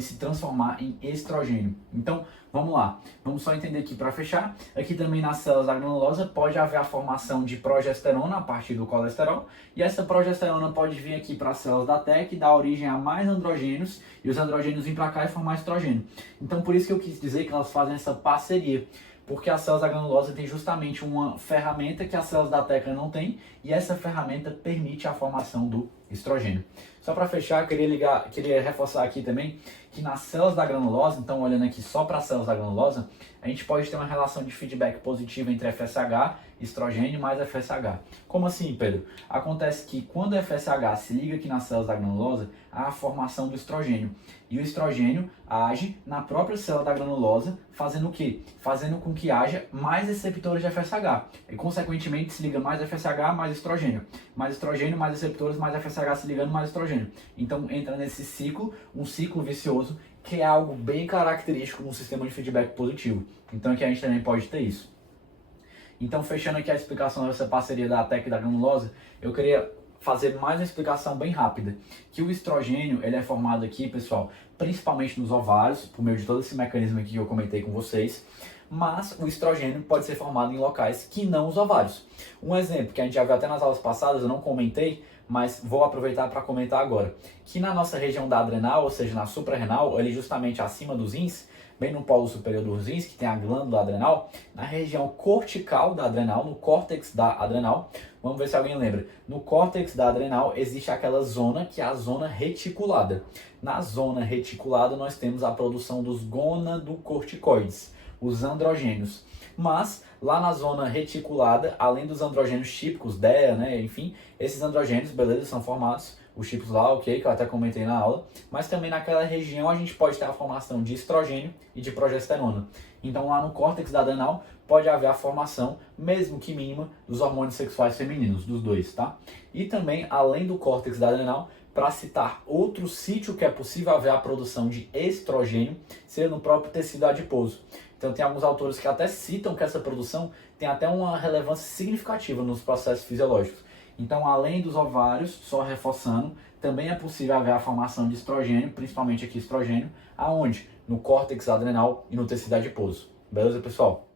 se transformar em estrogênio. Então, vamos lá. Vamos só entender aqui para fechar. Aqui também nas células da granulosa pode haver a formação de progesterona a partir do colesterol. E essa progesterona pode vir aqui para as células da teca e dar origem a mais androgênios. E os androgênios vêm para cá e formar estrogênio. Então, por isso que eu quis dizer que elas fazem essa parceria. Porque as células da granulosa têm justamente uma ferramenta que as células da teca não têm. E essa ferramenta permite a formação do estrogênio. Só para fechar, queria reforçar aqui também que nas células da granulosa, então olhando aqui só para as células da granulosa, a gente pode ter uma relação de feedback positiva entre FSH, estrogênio mais FSH. Como assim, Pedro? Acontece que quando o FSH se liga aqui nas células da granulosa, há a formação do estrogênio. E o estrogênio age na própria célula da granulosa, fazendo o quê? Fazendo com que haja mais receptores de FSH. E, consequentemente, se liga mais FSH, mais estrogênio. Mais estrogênio, mais receptores, mais FSH se ligando, mais estrogênio. Então, entra nesse ciclo, um ciclo vicioso, que é algo bem característico no sistema de feedback positivo. Então, aqui a gente também pode ter isso. Então, fechando aqui a explicação dessa parceria da teca e da granulosa, eu queria fazer mais uma explicação bem rápida, que o estrogênio ele é formado aqui, pessoal, principalmente nos ovários, por meio de todo esse mecanismo aqui que eu comentei com vocês, mas o estrogênio pode ser formado em locais que não os ovários. Um exemplo que a gente já viu até nas aulas passadas, eu não comentei, mas vou aproveitar para comentar agora, que na nossa região da adrenal, ou seja, na suprarrenal, ali justamente acima dos rins, bem no polo superior dos rins, que tem a glândula adrenal, na região cortical da adrenal, no córtex da adrenal. Vamos ver se alguém lembra. No córtex da adrenal existe aquela zona que é a zona reticulada. Na zona reticulada nós temos a produção dos gonadocorticoides, os androgênios. Mas lá na zona reticulada, além dos androgênios típicos, DEA, né, enfim, esses androgênios, beleza, são formados, os tipos lá, ok, que eu até comentei na aula, mas também naquela região a gente pode ter a formação de estrogênio e de progesterona. Então lá no córtex da adrenal pode haver a formação, mesmo que mínima, dos hormônios sexuais femininos, dos dois, tá? E também, além do córtex da adrenal, para citar outro sítio que é possível haver a produção de estrogênio, seria no próprio tecido adiposo. Então tem alguns autores que até citam que essa produção tem até uma relevância significativa nos processos fisiológicos. Então, além dos ovários, só reforçando, também é possível haver a formação de estrogênio, principalmente aqui estrogênio, aonde? No córtex adrenal e no tecido adiposo. Beleza, pessoal?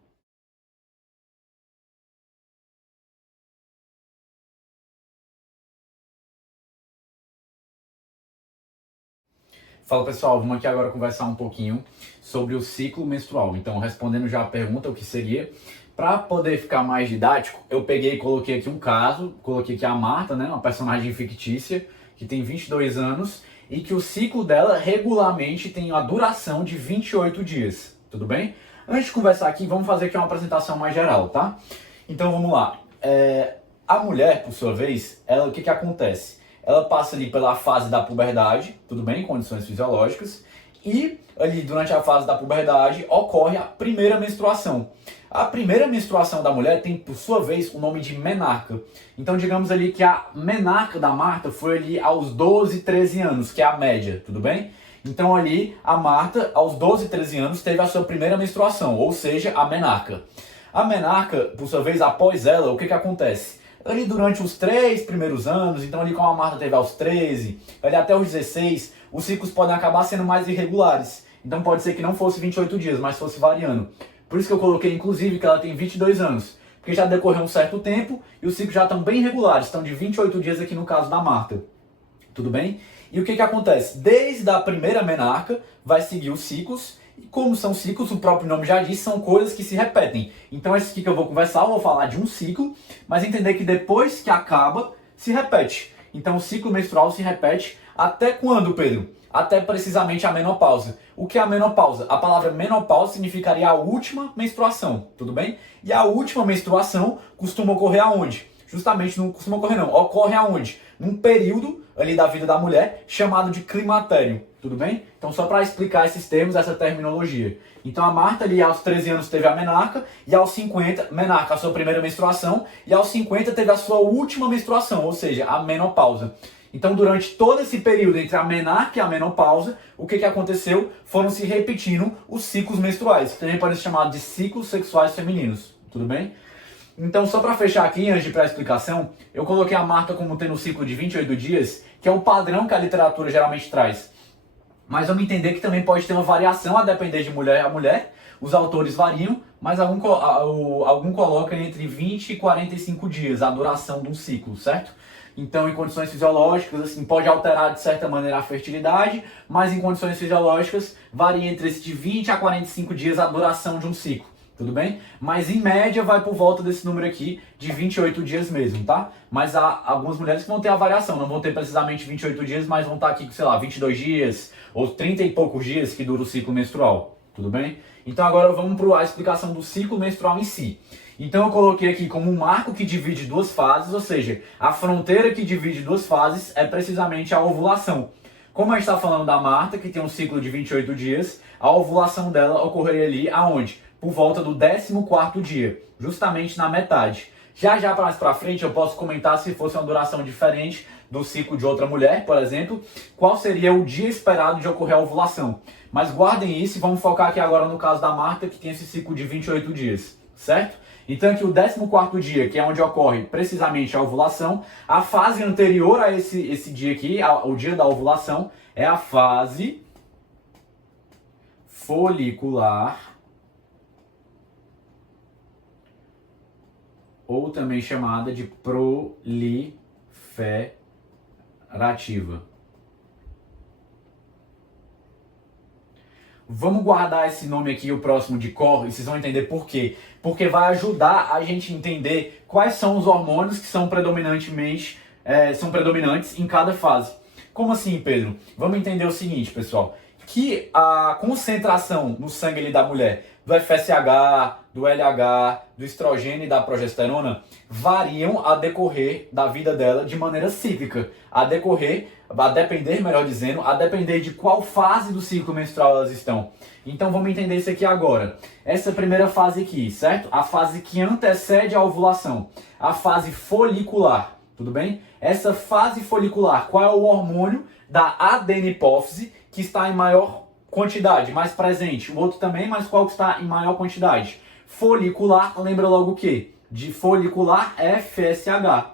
Fala pessoal, vamos aqui agora conversar um pouquinho sobre o ciclo menstrual. Então, respondendo já a pergunta, o que seria, para poder ficar mais didático, eu peguei e coloquei aqui um caso, coloquei aqui a Marta, né, uma personagem fictícia, que tem 22 anos e que o ciclo dela regularmente tem a duração de 28 dias, tudo bem? Antes de conversar aqui, vamos fazer aqui uma apresentação mais geral, tá? Então, vamos lá. A mulher, por sua vez, ela, o que acontece? Ela passa ali pela fase da puberdade, tudo bem, condições fisiológicas, e ali durante a fase da puberdade ocorre a primeira menstruação. A primeira menstruação da mulher tem, por sua vez, o nome de menarca. Então, digamos ali que a menarca da Marta foi ali aos 12, 13 anos, que é a média, tudo bem? Então, ali, a Marta, aos 12, 13 anos, teve a sua primeira menstruação, ou seja, a menarca. A menarca, por sua vez, após ela, o que acontece? Ali durante os 3 primeiros anos, então ali como a Marta teve aos 13, ali até os 16, os ciclos podem acabar sendo mais irregulares. Então pode ser que não fosse 28 dias, mas fosse variando. Por isso que eu coloquei, inclusive, que ela tem 22 anos. Porque já decorreu um certo tempo e os ciclos já estão bem regulares, estão de 28 dias aqui no caso da Marta. Tudo bem? E o que acontece? Desde a primeira menarca, vai seguir os ciclos. E como são ciclos, o próprio nome já diz, são coisas que se repetem. Então esse aqui que eu vou conversar, eu vou falar de um ciclo, mas entender que depois que acaba, se repete. Então o ciclo menstrual se repete até quando, Pedro? Até precisamente a menopausa. O que é a menopausa? A palavra menopausa significaria a última menstruação, tudo bem? E a última menstruação costuma ocorrer aonde? Justamente não costuma ocorrer não, ocorre aonde? Num período ali da vida da mulher chamado de climatério, tudo bem? Então só para explicar esses termos, essa terminologia. Então a Marta ali aos 13 anos teve a menarca, e aos 50, menarca a sua primeira menstruação, e aos 50 teve a sua última menstruação, ou seja, a menopausa. Então durante todo esse período entre a menarca e a menopausa, o que aconteceu? Foram se repetindo os ciclos menstruais, que também podem ser chamados de ciclos sexuais femininos, tudo bem? Então, só para fechar aqui, antes de ir para a explicação, eu coloquei a Marta como tendo um ciclo de 28 dias, que é o padrão que a literatura geralmente traz. Mas vamos entender que também pode ter uma variação a depender de mulher a mulher. Os autores variam, mas algum coloca entre 20 e 45 dias a duração de um ciclo, certo? Então, em condições fisiológicas, assim, pode alterar de certa maneira a fertilidade, mas em condições fisiológicas varia entre esse de 20 a 45 dias a duração de um ciclo. Tudo bem? Mas em média vai por volta desse número aqui de 28 dias mesmo, tá? Mas há algumas mulheres que vão ter a variação, não vão ter precisamente 28 dias, mas vão estar aqui com, sei lá, 22 dias ou 30 e poucos dias que dura o ciclo menstrual, tudo bem? Então agora vamos para a explicação do ciclo menstrual em si. Então eu coloquei aqui como um marco que divide duas fases, ou seja, a fronteira que divide duas fases é precisamente a ovulação. Como a gente está falando da Marta, que tem um ciclo de 28 dias, a ovulação dela ocorreria ali aonde? Por volta do 14º dia, justamente na metade. Já mais pra frente eu posso comentar se fosse uma duração diferente do ciclo de outra mulher, por exemplo, qual seria o dia esperado de ocorrer a ovulação. Mas guardem isso e vamos focar aqui agora no caso da Marta, que tem esse ciclo de 28 dias, certo? Então aqui o 14º dia, que é onde ocorre precisamente a ovulação, a fase anterior a esse dia aqui, o dia da ovulação, é a fase folicular, ou também chamada de proliferativa. Vamos guardar esse nome aqui, o próximo, de cor, e vocês vão entender por quê. Porque vai ajudar a gente a entender quais são os hormônios que são predominantes em cada fase. Como assim, Pedro? Vamos entender o seguinte, pessoal. Que a concentração no sangue ali da mulher do FSH, do LH, do estrogênio e da progesterona variam a decorrer da vida dela de maneira cíclica. A depender de qual fase do ciclo menstrual elas estão. Então vamos entender isso aqui agora. Essa primeira fase aqui, certo? A fase que antecede a ovulação. A fase folicular, tudo bem? Essa fase folicular, qual é o hormônio da adenipófise que está em maior quantidade, mais presente? O outro também, mas qual que está em maior quantidade? Folicular, lembra logo o quê? De folicular, FSH.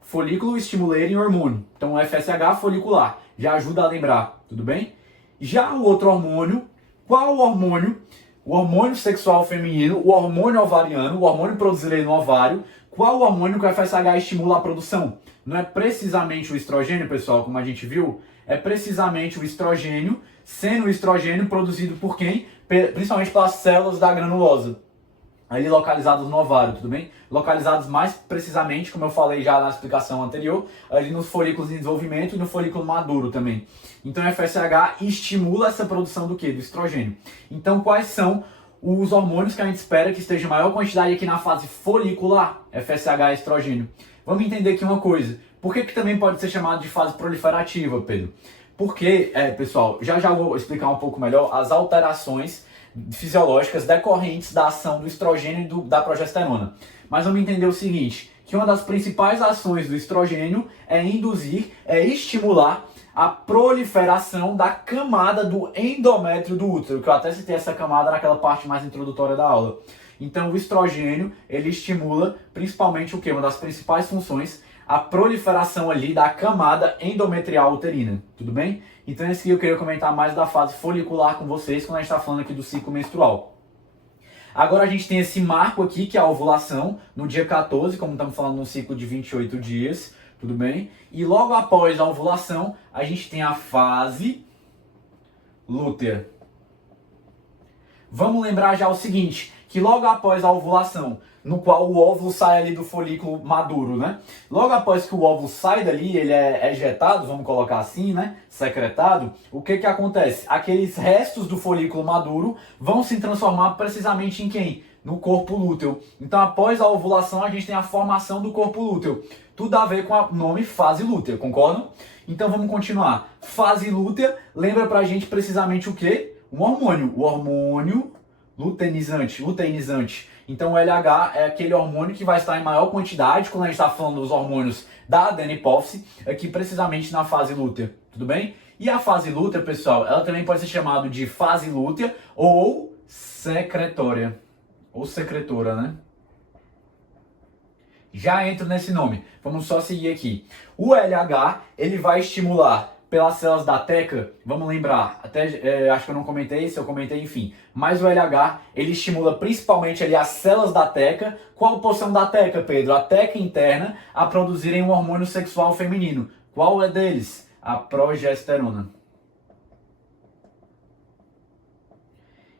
Folículo Stimulating Hormônio. Então, FSH folicular. Já ajuda a lembrar, tudo bem? Já o outro hormônio, qual o hormônio? O hormônio sexual feminino, o hormônio ovariano, o hormônio produzido no ovário. Qual o hormônio que o FSH estimula a produção? Não é precisamente o estrogênio, pessoal, como a gente viu? É precisamente o estrogênio, sendo o estrogênio produzido por quem? Principalmente pelas células da granulosa, ali localizadas no ovário, tudo bem? Localizados mais precisamente, como eu falei já na explicação anterior, ali nos folículos em desenvolvimento e no folículo maduro também. Então o FSH estimula essa produção do quê? Do estrogênio. Então quais são os hormônios que a gente espera que esteja em maior quantidade aqui na fase folicular? FSH e estrogênio. Vamos entender aqui uma coisa. Por que também pode ser chamado de fase proliferativa, Pedro? Porque, pessoal, já vou explicar um pouco melhor as alterações fisiológicas decorrentes da ação do estrogênio e da progesterona. Mas vamos entender o seguinte, que uma das principais ações do estrogênio é estimular a proliferação da camada do endométrio do útero, que eu até citei essa camada naquela parte mais introdutória da aula. Então o estrogênio, ele estimula principalmente o quê? Uma das principais funções, a proliferação ali da camada endometrial uterina, tudo bem? Então esse aqui eu queria comentar mais da fase folicular com vocês, quando a gente está falando aqui do ciclo menstrual. Agora a gente tem esse marco aqui, que é a ovulação, no dia 14, como estamos falando num ciclo de 28 dias, tudo bem? E logo após a ovulação, a gente tem a fase lútea. Vamos lembrar já o seguinte, que logo após a ovulação, no qual o óvulo sai ali do folículo maduro, né? Logo após que o óvulo sai dali, ele é ejetado, vamos colocar assim, né? Secretado, o que acontece? Aqueles restos do folículo maduro vão se transformar precisamente em quem? No corpo lúteo. Então, após a ovulação, a gente tem a formação do corpo lúteo. Tudo a ver com o nome fase lútea, concordam? Então, vamos continuar. Fase lútea lembra pra gente precisamente o quê? Um hormônio. O hormônio luteinizante. Então o LH é aquele hormônio que vai estar em maior quantidade quando a gente está falando dos hormônios da adenipófise, aqui precisamente na fase lútea, tudo bem? E a fase lútea, pessoal, ela também pode ser chamada de fase lútea ou secretória, ou secretora, né? Já entro nesse nome, vamos só seguir aqui. O LH, ele vai estimular pelas células da teca, vamos lembrar, até acho que eu não comentei, se eu comentei, enfim. Mas o LH, ele estimula principalmente ali as células da teca. Qual porção da teca, Pedro? A teca interna a produzirem um hormônio sexual feminino. Qual é deles? A progesterona.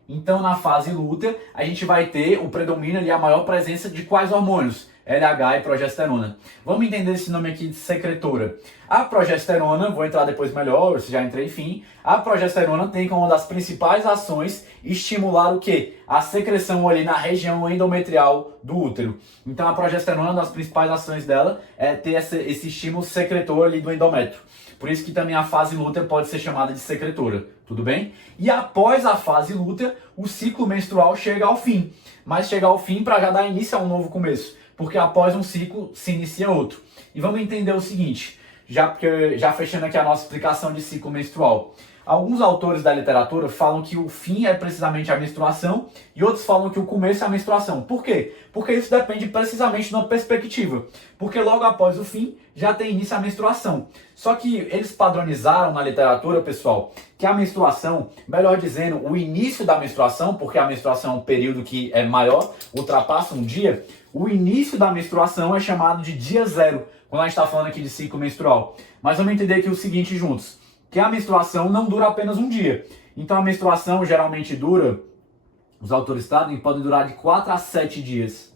Então, na fase lútea, a gente vai ter o predomínio ali, a maior presença de quais hormônios? LH e progesterona. Vamos entender esse nome aqui de secretora. A progesterona, vou entrar depois melhor, se já entrei, enfim. A progesterona tem como uma das principais ações estimular o quê? A secreção ali na região endometrial do útero. Então a progesterona, uma das principais ações dela é ter esse estímulo secretor ali do endométrio. Por isso que também a fase lútea pode ser chamada de secretora, tudo bem? E após a fase lútea, o ciclo menstrual chega ao fim. Mas chega ao fim para já dar início a um novo começo. Porque após um ciclo se inicia outro. E vamos entender o seguinte, já fechando aqui a nossa explicação de ciclo menstrual. Alguns autores da literatura falam que o fim é precisamente a menstruação e outros falam que o começo é a menstruação. Por quê? Porque isso depende precisamente de uma perspectiva. Porque logo após o fim já tem início a menstruação. Só que eles padronizaram na literatura, pessoal, que a menstruação, melhor dizendo, o início da menstruação, porque a menstruação é um período que é maior, ultrapassa um dia, o início da menstruação é chamado de dia zero, quando a gente está falando aqui de ciclo menstrual. Mas vamos entender aqui o seguinte juntos, que a menstruação não dura apenas um dia. Então a menstruação geralmente dura, os autores podem durar de 4 a 7 dias.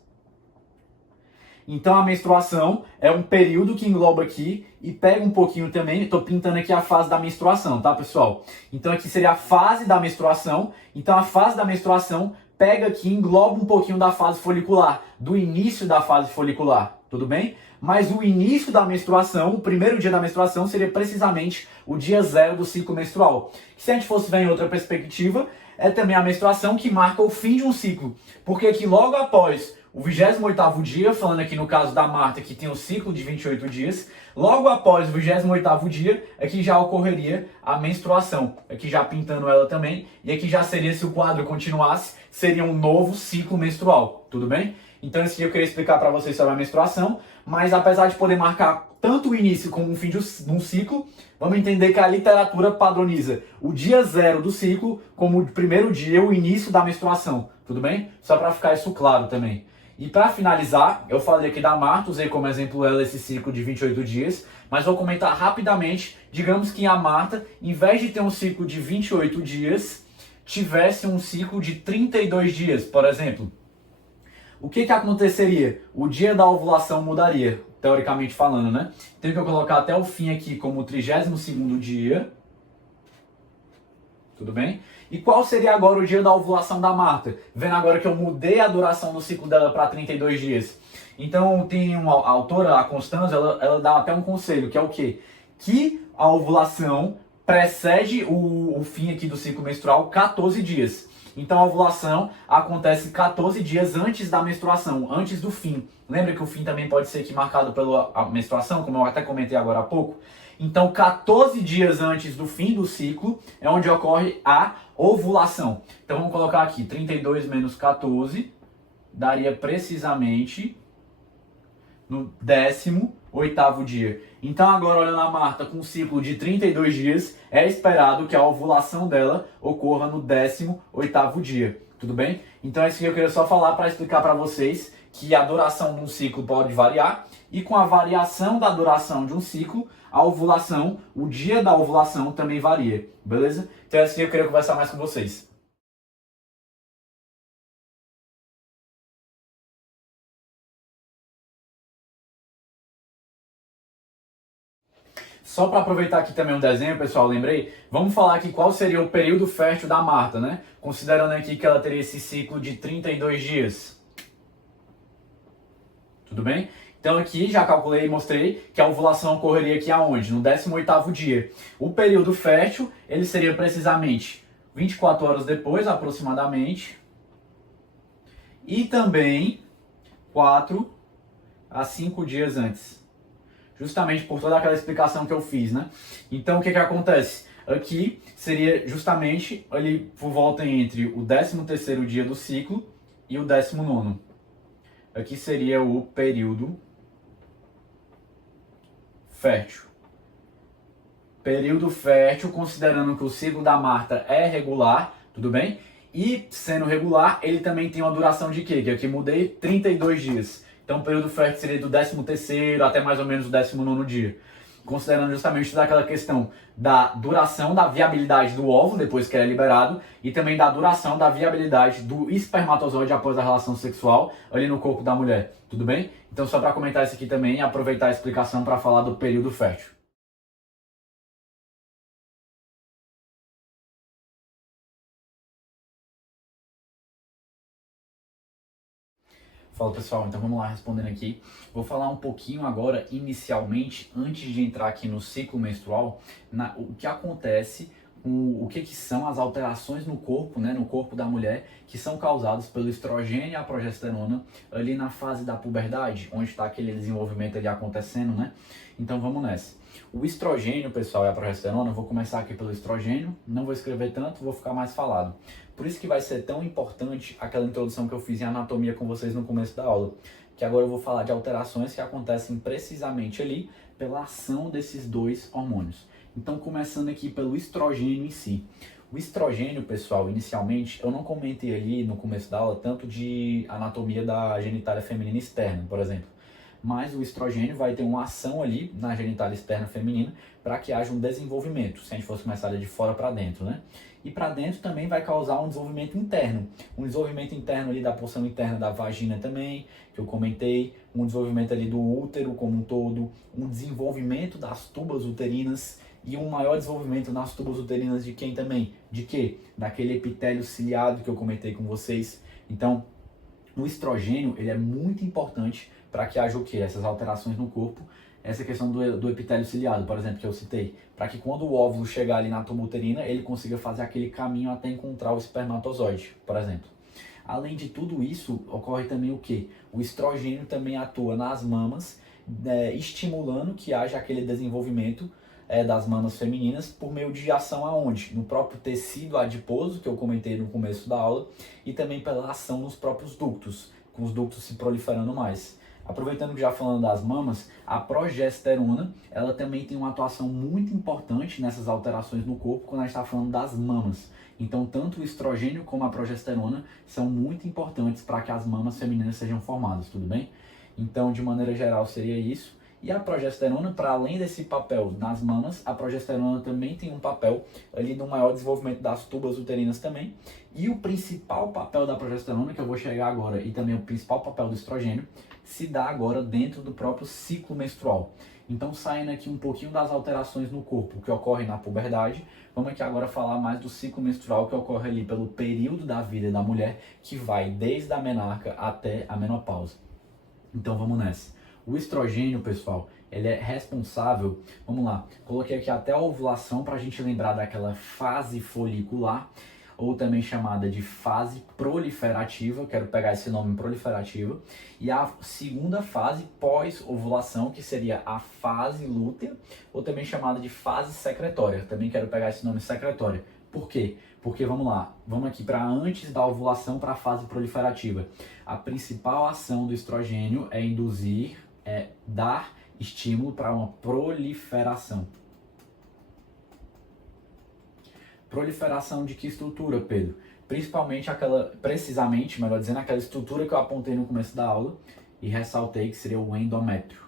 Então a menstruação é um período que engloba aqui e pega um pouquinho também, estou pintando aqui a fase da menstruação, tá pessoal? Então aqui seria a fase da menstruação, então a fase da menstruação pega aqui, engloba um pouquinho da fase folicular, do início da fase folicular, tudo bem? Mas o início da menstruação, o primeiro dia da menstruação seria precisamente o dia 0 do ciclo menstrual. Se a gente fosse ver em outra perspectiva, é também a menstruação que marca o fim de um ciclo, porque aqui logo após o 28º dia, falando aqui no caso da Marta, que tem um ciclo de 28 dias, logo após o 28º dia, aqui já ocorreria a menstruação. Aqui já pintando ela também, e aqui já seria, se o quadro continuasse, seria um novo ciclo menstrual, tudo bem? Então esse dia eu queria explicar para vocês sobre a menstruação, mas apesar de poder marcar tanto o início como o fim de um ciclo, vamos entender que a literatura padroniza o dia 0 do ciclo como o primeiro dia, o início da menstruação, tudo bem? Só para ficar isso claro também. E para finalizar, eu falei aqui da Marta, usei como exemplo ela esse ciclo de 28 dias, mas vou comentar rapidamente, digamos que a Marta, em vez de ter um ciclo de 28 dias, tivesse um ciclo de 32 dias, por exemplo. O que aconteceria? O dia da ovulação mudaria, teoricamente falando, né? Tenho que colocar até o fim aqui como o 32º dia. Tudo bem? E qual seria agora o dia da ovulação da Marta? Vendo agora que eu mudei a duração do ciclo dela para 32 dias. Então tem uma autora, a Constanza, ela dá até um conselho, que é o quê? Que a ovulação precede o fim aqui do ciclo menstrual 14 dias. Então a ovulação acontece 14 dias antes da menstruação, antes do fim. Lembra que o fim também pode ser aqui marcado pela menstruação, como eu até comentei agora há pouco? Então 14 dias antes do fim do ciclo é onde ocorre a ovulação. Então vamos colocar aqui, 32 menos 14 daria precisamente no 18º dia. Então agora olhando a Marta com um ciclo de 32 dias, é esperado que a ovulação dela ocorra no 18º dia. Tudo bem? Então é isso que eu queria só falar para explicar para vocês que a duração de um ciclo pode variar e com a variação da duração de um ciclo, a ovulação, o dia da ovulação também varia, beleza? Então é isso que eu queria conversar mais com vocês. Só para aproveitar aqui também um desenho, pessoal, lembrei, vamos falar aqui qual seria o período fértil da Marta, né? Considerando aqui que ela teria esse ciclo de 32 dias. Tudo bem? Então aqui já calculei e mostrei que a ovulação ocorreria aqui aonde? No 18º dia. O período fértil, ele seria precisamente 24 horas depois, aproximadamente. E também 4 a 5 dias antes. Justamente por toda aquela explicação que eu fiz, né? Então o que acontece? Aqui seria justamente ali por volta entre o 13º dia do ciclo e o 19º. Aqui seria o período fértil. Período fértil, considerando que o ciclo da Marta é regular, tudo bem? E sendo regular, ele também tem uma duração de quê? Que aqui mudei 32 dias. Então o período fértil seria do 13º até mais ou menos o 19º dia. Considerando justamente toda aquela questão da duração da viabilidade do óvulo, depois que ele é liberado, e também da duração da viabilidade do espermatozoide após a relação sexual ali no corpo da mulher. Tudo bem? Então só para comentar isso aqui também e aproveitar a explicação para falar do período fértil. Fala pessoal, então vamos lá respondendo aqui. Vou falar um pouquinho agora, inicialmente, antes de entrar aqui no ciclo menstrual, o que acontece, o que são as alterações no corpo, né, no corpo da mulher, que são causadas pelo estrogênio e a progesterona ali na fase da puberdade, onde está aquele desenvolvimento ali acontecendo, né? Então vamos nessa. O estrogênio, pessoal, e a progesterona, eu vou começar aqui pelo estrogênio, não vou escrever tanto, vou ficar mais falado. Por isso que vai ser tão importante aquela introdução que eu fiz em anatomia com vocês no começo da aula, que agora eu vou falar de alterações que acontecem precisamente ali pela ação desses dois hormônios. Então, começando aqui pelo estrogênio em si. O estrogênio, pessoal, inicialmente, eu não comentei ali no começo da aula tanto de anatomia da genitália feminina externa, por exemplo. mas o estrogênio vai ter uma ação ali na genitália externa feminina para que haja um desenvolvimento, se a gente fosse começar de fora para dentro, né? E para dentro também vai causar um desenvolvimento interno. Um desenvolvimento interno ali da porção interna da vagina também, que eu comentei. Um desenvolvimento ali do útero como um todo. Um desenvolvimento das tubas uterinas. E um maior desenvolvimento nas tubas uterinas de quem também? De quê? Daquele epitélio ciliado que eu comentei com vocês. Então, o estrogênio ele é muito importante para que haja o quê? Essas alterações no corpo. Essa questão do epitélio ciliado, por exemplo, que eu citei, para que quando o óvulo chegar ali na tuba uterina, ele consiga fazer aquele caminho até encontrar o espermatozoide, por exemplo. Além de tudo isso, ocorre também o quê? O estrogênio também atua nas mamas, estimulando que haja aquele desenvolvimento das mamas femininas por meio de ação aonde? No próprio tecido adiposo, que eu comentei no começo da aula, e também pela ação nos próprios ductos, com os ductos se proliferando mais. Aproveitando que já falando das mamas, a progesterona, ela também tem uma atuação muito importante nessas alterações no corpo quando a gente está falando das mamas. Então, tanto o estrogênio como a progesterona são muito importantes para que as mamas femininas sejam formadas, tudo bem? Então, de maneira geral, seria isso. E a progesterona, para além desse papel nas mamas, a progesterona também tem um papel ali no maior desenvolvimento das tubas uterinas também. E o principal papel da progesterona, que eu vou chegar agora, e também o principal papel do estrogênio, se dá agora dentro do próprio ciclo menstrual. Então, saindo aqui um pouquinho das alterações no corpo que ocorrem na puberdade, vamos aqui agora falar mais do ciclo menstrual que ocorre ali pelo período da vida da mulher, que vai desde a menarca até a menopausa. Então, vamos nessa. O estrogênio, pessoal, ele é responsável, vamos lá, coloquei aqui até a ovulação para a gente lembrar daquela fase folicular, ou também chamada de fase proliferativa, quero pegar esse nome proliferativa, e a segunda fase pós-ovulação, que seria a fase lútea, ou também chamada de fase secretória, também quero pegar esse nome secretória. Por quê? Porque, vamos lá, vamos aqui para antes da ovulação para a fase proliferativa. A principal ação do estrogênio é induzir, dar estímulo para uma proliferação. Proliferação de que estrutura, Pedro? Principalmente precisamente, melhor dizendo, aquela estrutura que eu apontei no começo da aula e ressaltei que seria o endométrio,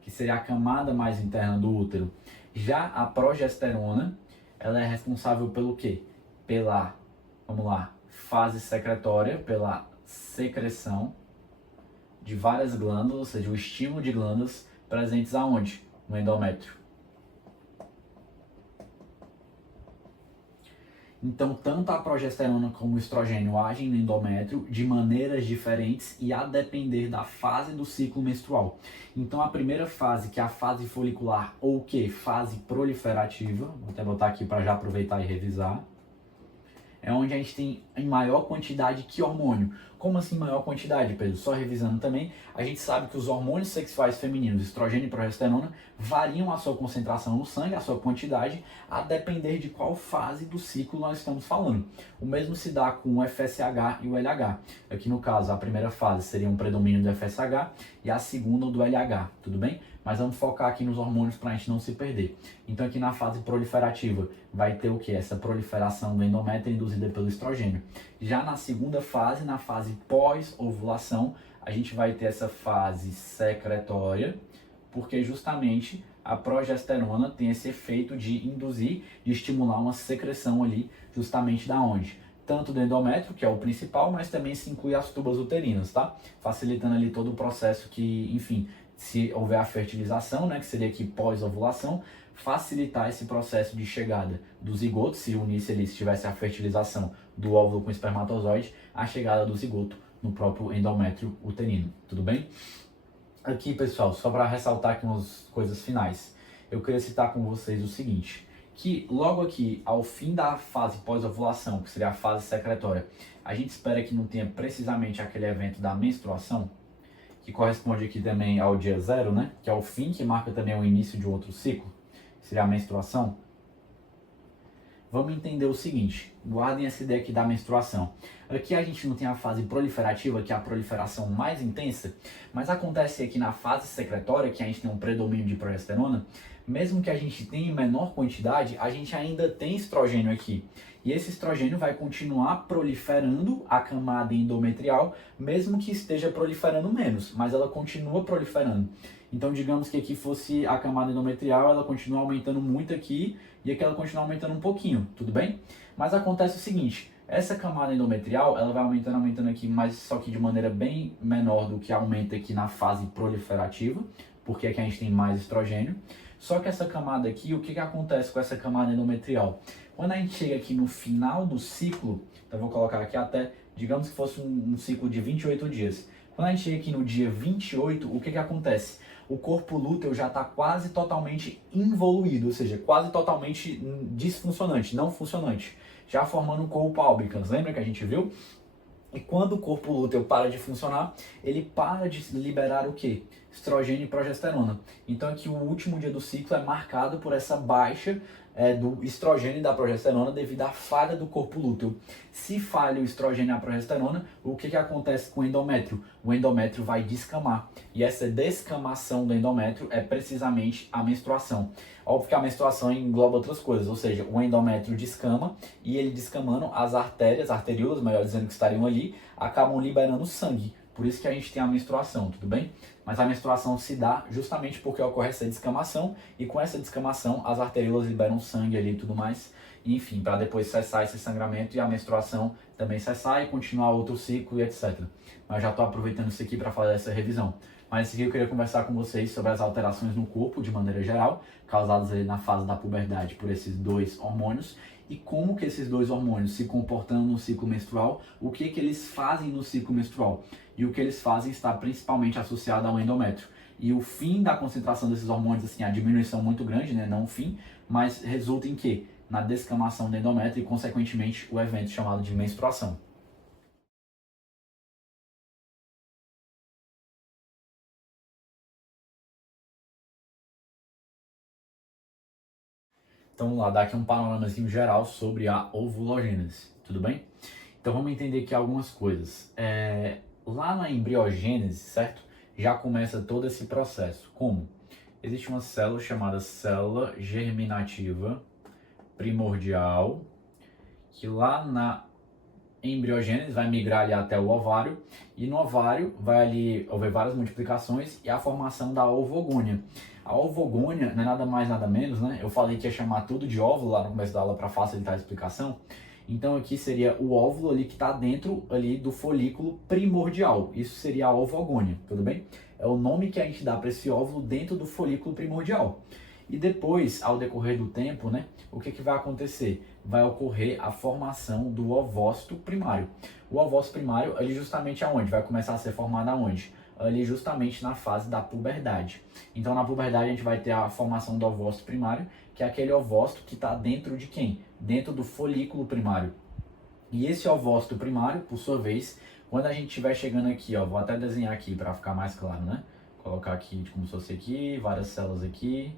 que seria a camada mais interna do útero. Já a progesterona, ela é responsável pelo quê? Pela, vamos lá, fase secretória, pela secreção de várias glândulas, ou seja, o estímulo de glândulas presentes aonde? No endométrio. Então, tanto a progesterona como o estrogênio agem no endométrio de maneiras diferentes e a depender da fase do ciclo menstrual. Então, a primeira fase, que é a fase folicular, ou que? Fase proliferativa, vou até botar aqui para já aproveitar e revisar, é onde a gente tem em maior quantidade que hormônio. Como assim maior quantidade, Pedro? Só revisando também, a gente sabe que os hormônios sexuais femininos, estrogênio e progesterona, variam a sua concentração no sangue, a sua quantidade, a depender de qual fase do ciclo nós estamos falando. O mesmo se dá com o FSH e o LH. Aqui no caso, a primeira fase seria um predomínio do FSH e a segunda do LH, tudo bem? Mas vamos focar aqui nos hormônios para a gente não se perder. Então aqui na fase proliferativa vai ter o que? Essa proliferação do endométrio induzida pelo estrogênio. Já na segunda fase, na fase pós-ovulação, a gente vai ter essa fase secretória, porque justamente a progesterona tem esse efeito de induzir, de estimular uma secreção ali, justamente da onde? Tanto do endométrio, que é o principal, mas também se inclui as tubas uterinas, tá? Facilitando ali todo o processo que, enfim, se houver a fertilização, né, que seria aqui pós-ovulação, facilitar esse processo de chegada do zigoto, se unisse ali, se tivesse a fertilização do óvulo com o espermatozoide, a chegada do zigoto no próprio endométrio uterino, tudo bem? Aqui, pessoal, só para ressaltar aqui umas coisas finais, eu queria citar com vocês o seguinte, que logo aqui, ao fim da fase pós-ovulação, que seria a fase secretória, a gente espera que não tenha precisamente aquele evento da menstruação, que corresponde aqui também ao dia zero, né? Que é o fim, que marca também o início de outro ciclo, seria a menstruação. Vamos entender o seguinte, guardem essa ideia aqui da menstruação. Aqui a gente não tem a fase proliferativa, que é a proliferação mais intensa, mas acontece aqui na fase secretória, que a gente tem um predomínio de progesterona, mesmo que a gente tenha em menor quantidade, a gente ainda tem estrogênio aqui. E esse estrogênio vai continuar proliferando a camada endometrial, mesmo que esteja proliferando menos, mas ela continua proliferando. Então, digamos que aqui fosse a camada endometrial, ela continua aumentando muito aqui e aqui ela continua aumentando um pouquinho, tudo bem? Mas acontece o seguinte, essa camada endometrial, ela vai aumentando aqui, mas só que de maneira bem menor do que aumenta aqui na fase proliferativa, porque aqui a gente tem mais estrogênio. Só que essa camada aqui, o que acontece com essa camada endometrial? Quando a gente chega aqui no final do ciclo, então eu vou colocar aqui até, digamos que fosse um ciclo de 28 dias. Quando a gente chega aqui no dia 28, o que acontece? O corpo lúteo já está quase totalmente involuído, ou seja, quase totalmente disfuncionante, não funcionante, já formando um corpo albicans. Lembra que a gente viu? E quando o corpo lúteo para de funcionar, ele para de liberar o quê? Estrogênio e progesterona. Então aqui o último dia do ciclo é marcado por essa baixa do estrogênio e da progesterona devido à falha do corpo lúteo. Se falha o estrogênio e a progesterona, o que acontece com o endométrio? O endométrio vai descamar. E essa descamação do endométrio é precisamente a menstruação. Óbvio que a menstruação engloba outras coisas, ou seja, o endométrio descama e ele descamando, as arteríolas, melhor dizendo, que estariam ali, acabam liberando sangue. Por isso que a gente tem a menstruação, tudo bem? Mas a menstruação se dá justamente porque ocorre essa descamação e com essa descamação as arteríolas liberam sangue ali e tudo mais. E, enfim, para depois cessar esse sangramento e a menstruação também cessar e continuar outro ciclo e etc. Mas já estou aproveitando isso aqui para fazer essa revisão. Mas esse aqui eu queria conversar com vocês sobre as alterações no corpo de maneira geral, causadas ali na fase da puberdade por esses dois hormônios e como que esses dois hormônios se comportam no ciclo menstrual, o que eles fazem no ciclo menstrual e o que eles fazem está principalmente associado ao endométrio. E o fim da concentração desses hormônios, assim, a diminuição muito grande, né, não o fim, mas resulta em quê? Na descamação do endométrio e, consequentemente, o evento chamado de menstruação. Então vamos lá, dar aqui um panoramazinho geral sobre a ovulogênese, tudo bem? Então vamos entender aqui algumas coisas. Lá na embriogênese, certo? Já começa todo esse processo. Como? Existe uma célula chamada célula germinativa primordial, que lá na embriogênese vai migrar ali até o ovário, e no ovário vai ali haver várias multiplicações e a formação da ovogônia. A ovogônia não é nada mais nada menos, né? Eu falei que ia chamar tudo de óvulo lá no começo da aula para facilitar a explicação. Então aqui seria o óvulo ali que está dentro ali do folículo primordial. Isso seria a ovogônia, tudo bem? É o nome que a gente dá para esse óvulo dentro do folículo primordial. E depois, ao decorrer do tempo, né, o que vai acontecer? Vai ocorrer a formação do ovócito primário. O ovócito primário, ali justamente aonde? Vai começar a ser formado aonde? Ali justamente na fase da puberdade. Então na puberdade a gente vai ter a formação do ovócito primário, que é aquele ovócito que está dentro de quem? Dentro do folículo primário. E esse ovócito primário, por sua vez, quando a gente estiver chegando aqui, ó, vou até desenhar aqui para ficar mais claro, né? Colocar aqui como se fosse aqui, várias células aqui.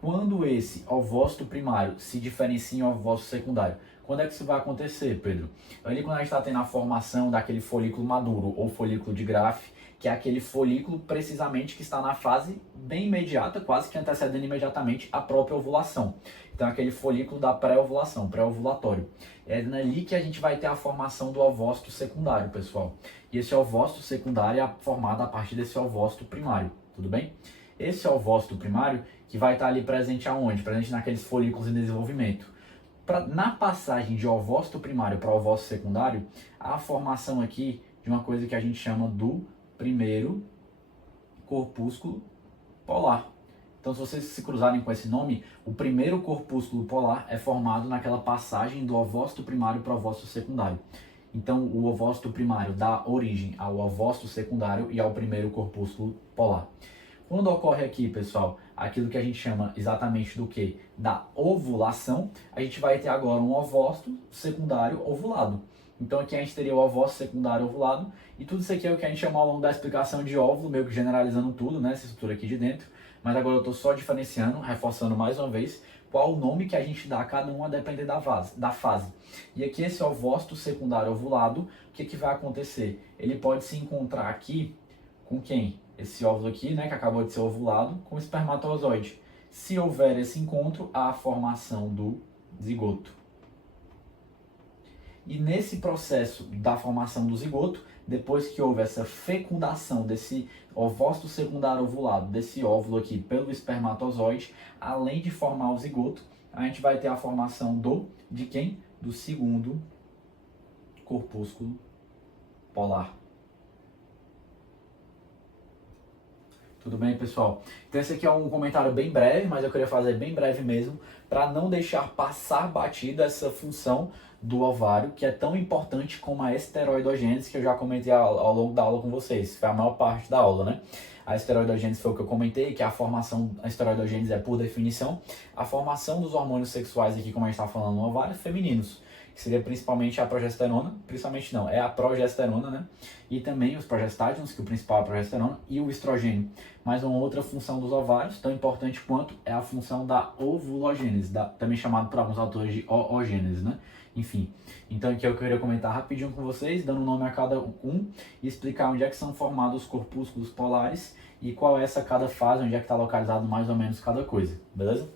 Quando esse ovócito primário se diferencia em ovócito secundário, quando é que isso vai acontecer, Pedro? Ali quando a gente está tendo a formação daquele folículo maduro ou folículo de Graafi, que é aquele folículo precisamente que está na fase bem imediata, quase que antecedendo imediatamente a própria ovulação. Então aquele folículo da pré-ovulação, pré-ovulatório. É ali que a gente vai ter a formação do ovócito secundário, pessoal. E esse ovócito secundário é formado a partir desse ovócito primário, tudo bem? Esse ovócito primário que vai estar ali presente aonde? Presente naqueles folículos em desenvolvimento. Na passagem de ovócito primário para ovócito secundário, há a formação aqui de uma coisa que a gente chama do primeiro corpúsculo polar. Então, se vocês se cruzarem com esse nome, o primeiro corpúsculo polar é formado naquela passagem do ovócito primário para o ovócito secundário. Então, o ovócito primário dá origem ao ovócito secundário e ao primeiro corpúsculo polar. Quando ocorre aqui, pessoal, aquilo que a gente chama exatamente do que? Da ovulação, a gente vai ter agora um ovócito secundário ovulado. Então aqui a gente teria o ovócito secundário ovulado, e tudo isso aqui é o que a gente chamou ao longo da explicação de óvulo, meio que generalizando tudo, né, essa estrutura aqui de dentro. Mas agora eu estou só diferenciando, reforçando mais uma vez, qual o nome que a gente dá a cada um a depender da fase. E aqui esse ovócito secundário ovulado, o que vai acontecer? Ele pode se encontrar aqui com quem? Esse óvulo aqui, né, que acabou de ser ovulado, com o espermatozoide. Se houver esse encontro, há a formação do zigoto. E nesse processo da formação do zigoto, depois que houve essa fecundação desse ovócito secundário ovulado, desse óvulo aqui pelo espermatozoide, além de formar o zigoto, a gente vai ter a formação de quem? Do segundo corpúsculo polar. Tudo bem, pessoal? Então esse aqui é um comentário bem breve, mas eu queria fazer bem breve mesmo, para não deixar passar batida essa função do ovário, que é tão importante como a esteroidogênese, que eu já comentei ao longo da aula com vocês. Foi a maior parte da aula, né? A esteroidogênese foi o que eu comentei, que a esteroidogênese é, por definição, a formação dos hormônios sexuais aqui, como a gente está falando, no ovário, femininos, que seria principalmente a progesterona, principalmente não, é a progesterona, né? E também os progestágenos, que o principal é a progesterona, e o estrogênio. Mas uma outra função dos ovários, tão importante quanto, é a função da ovulogênese, também chamado por alguns autores de oogênese, né? Enfim, então aqui eu queria comentar rapidinho com vocês, dando nome a cada um, e explicar onde é que são formados os corpúsculos polares e qual é essa cada fase, onde é que está localizado mais ou menos cada coisa, beleza?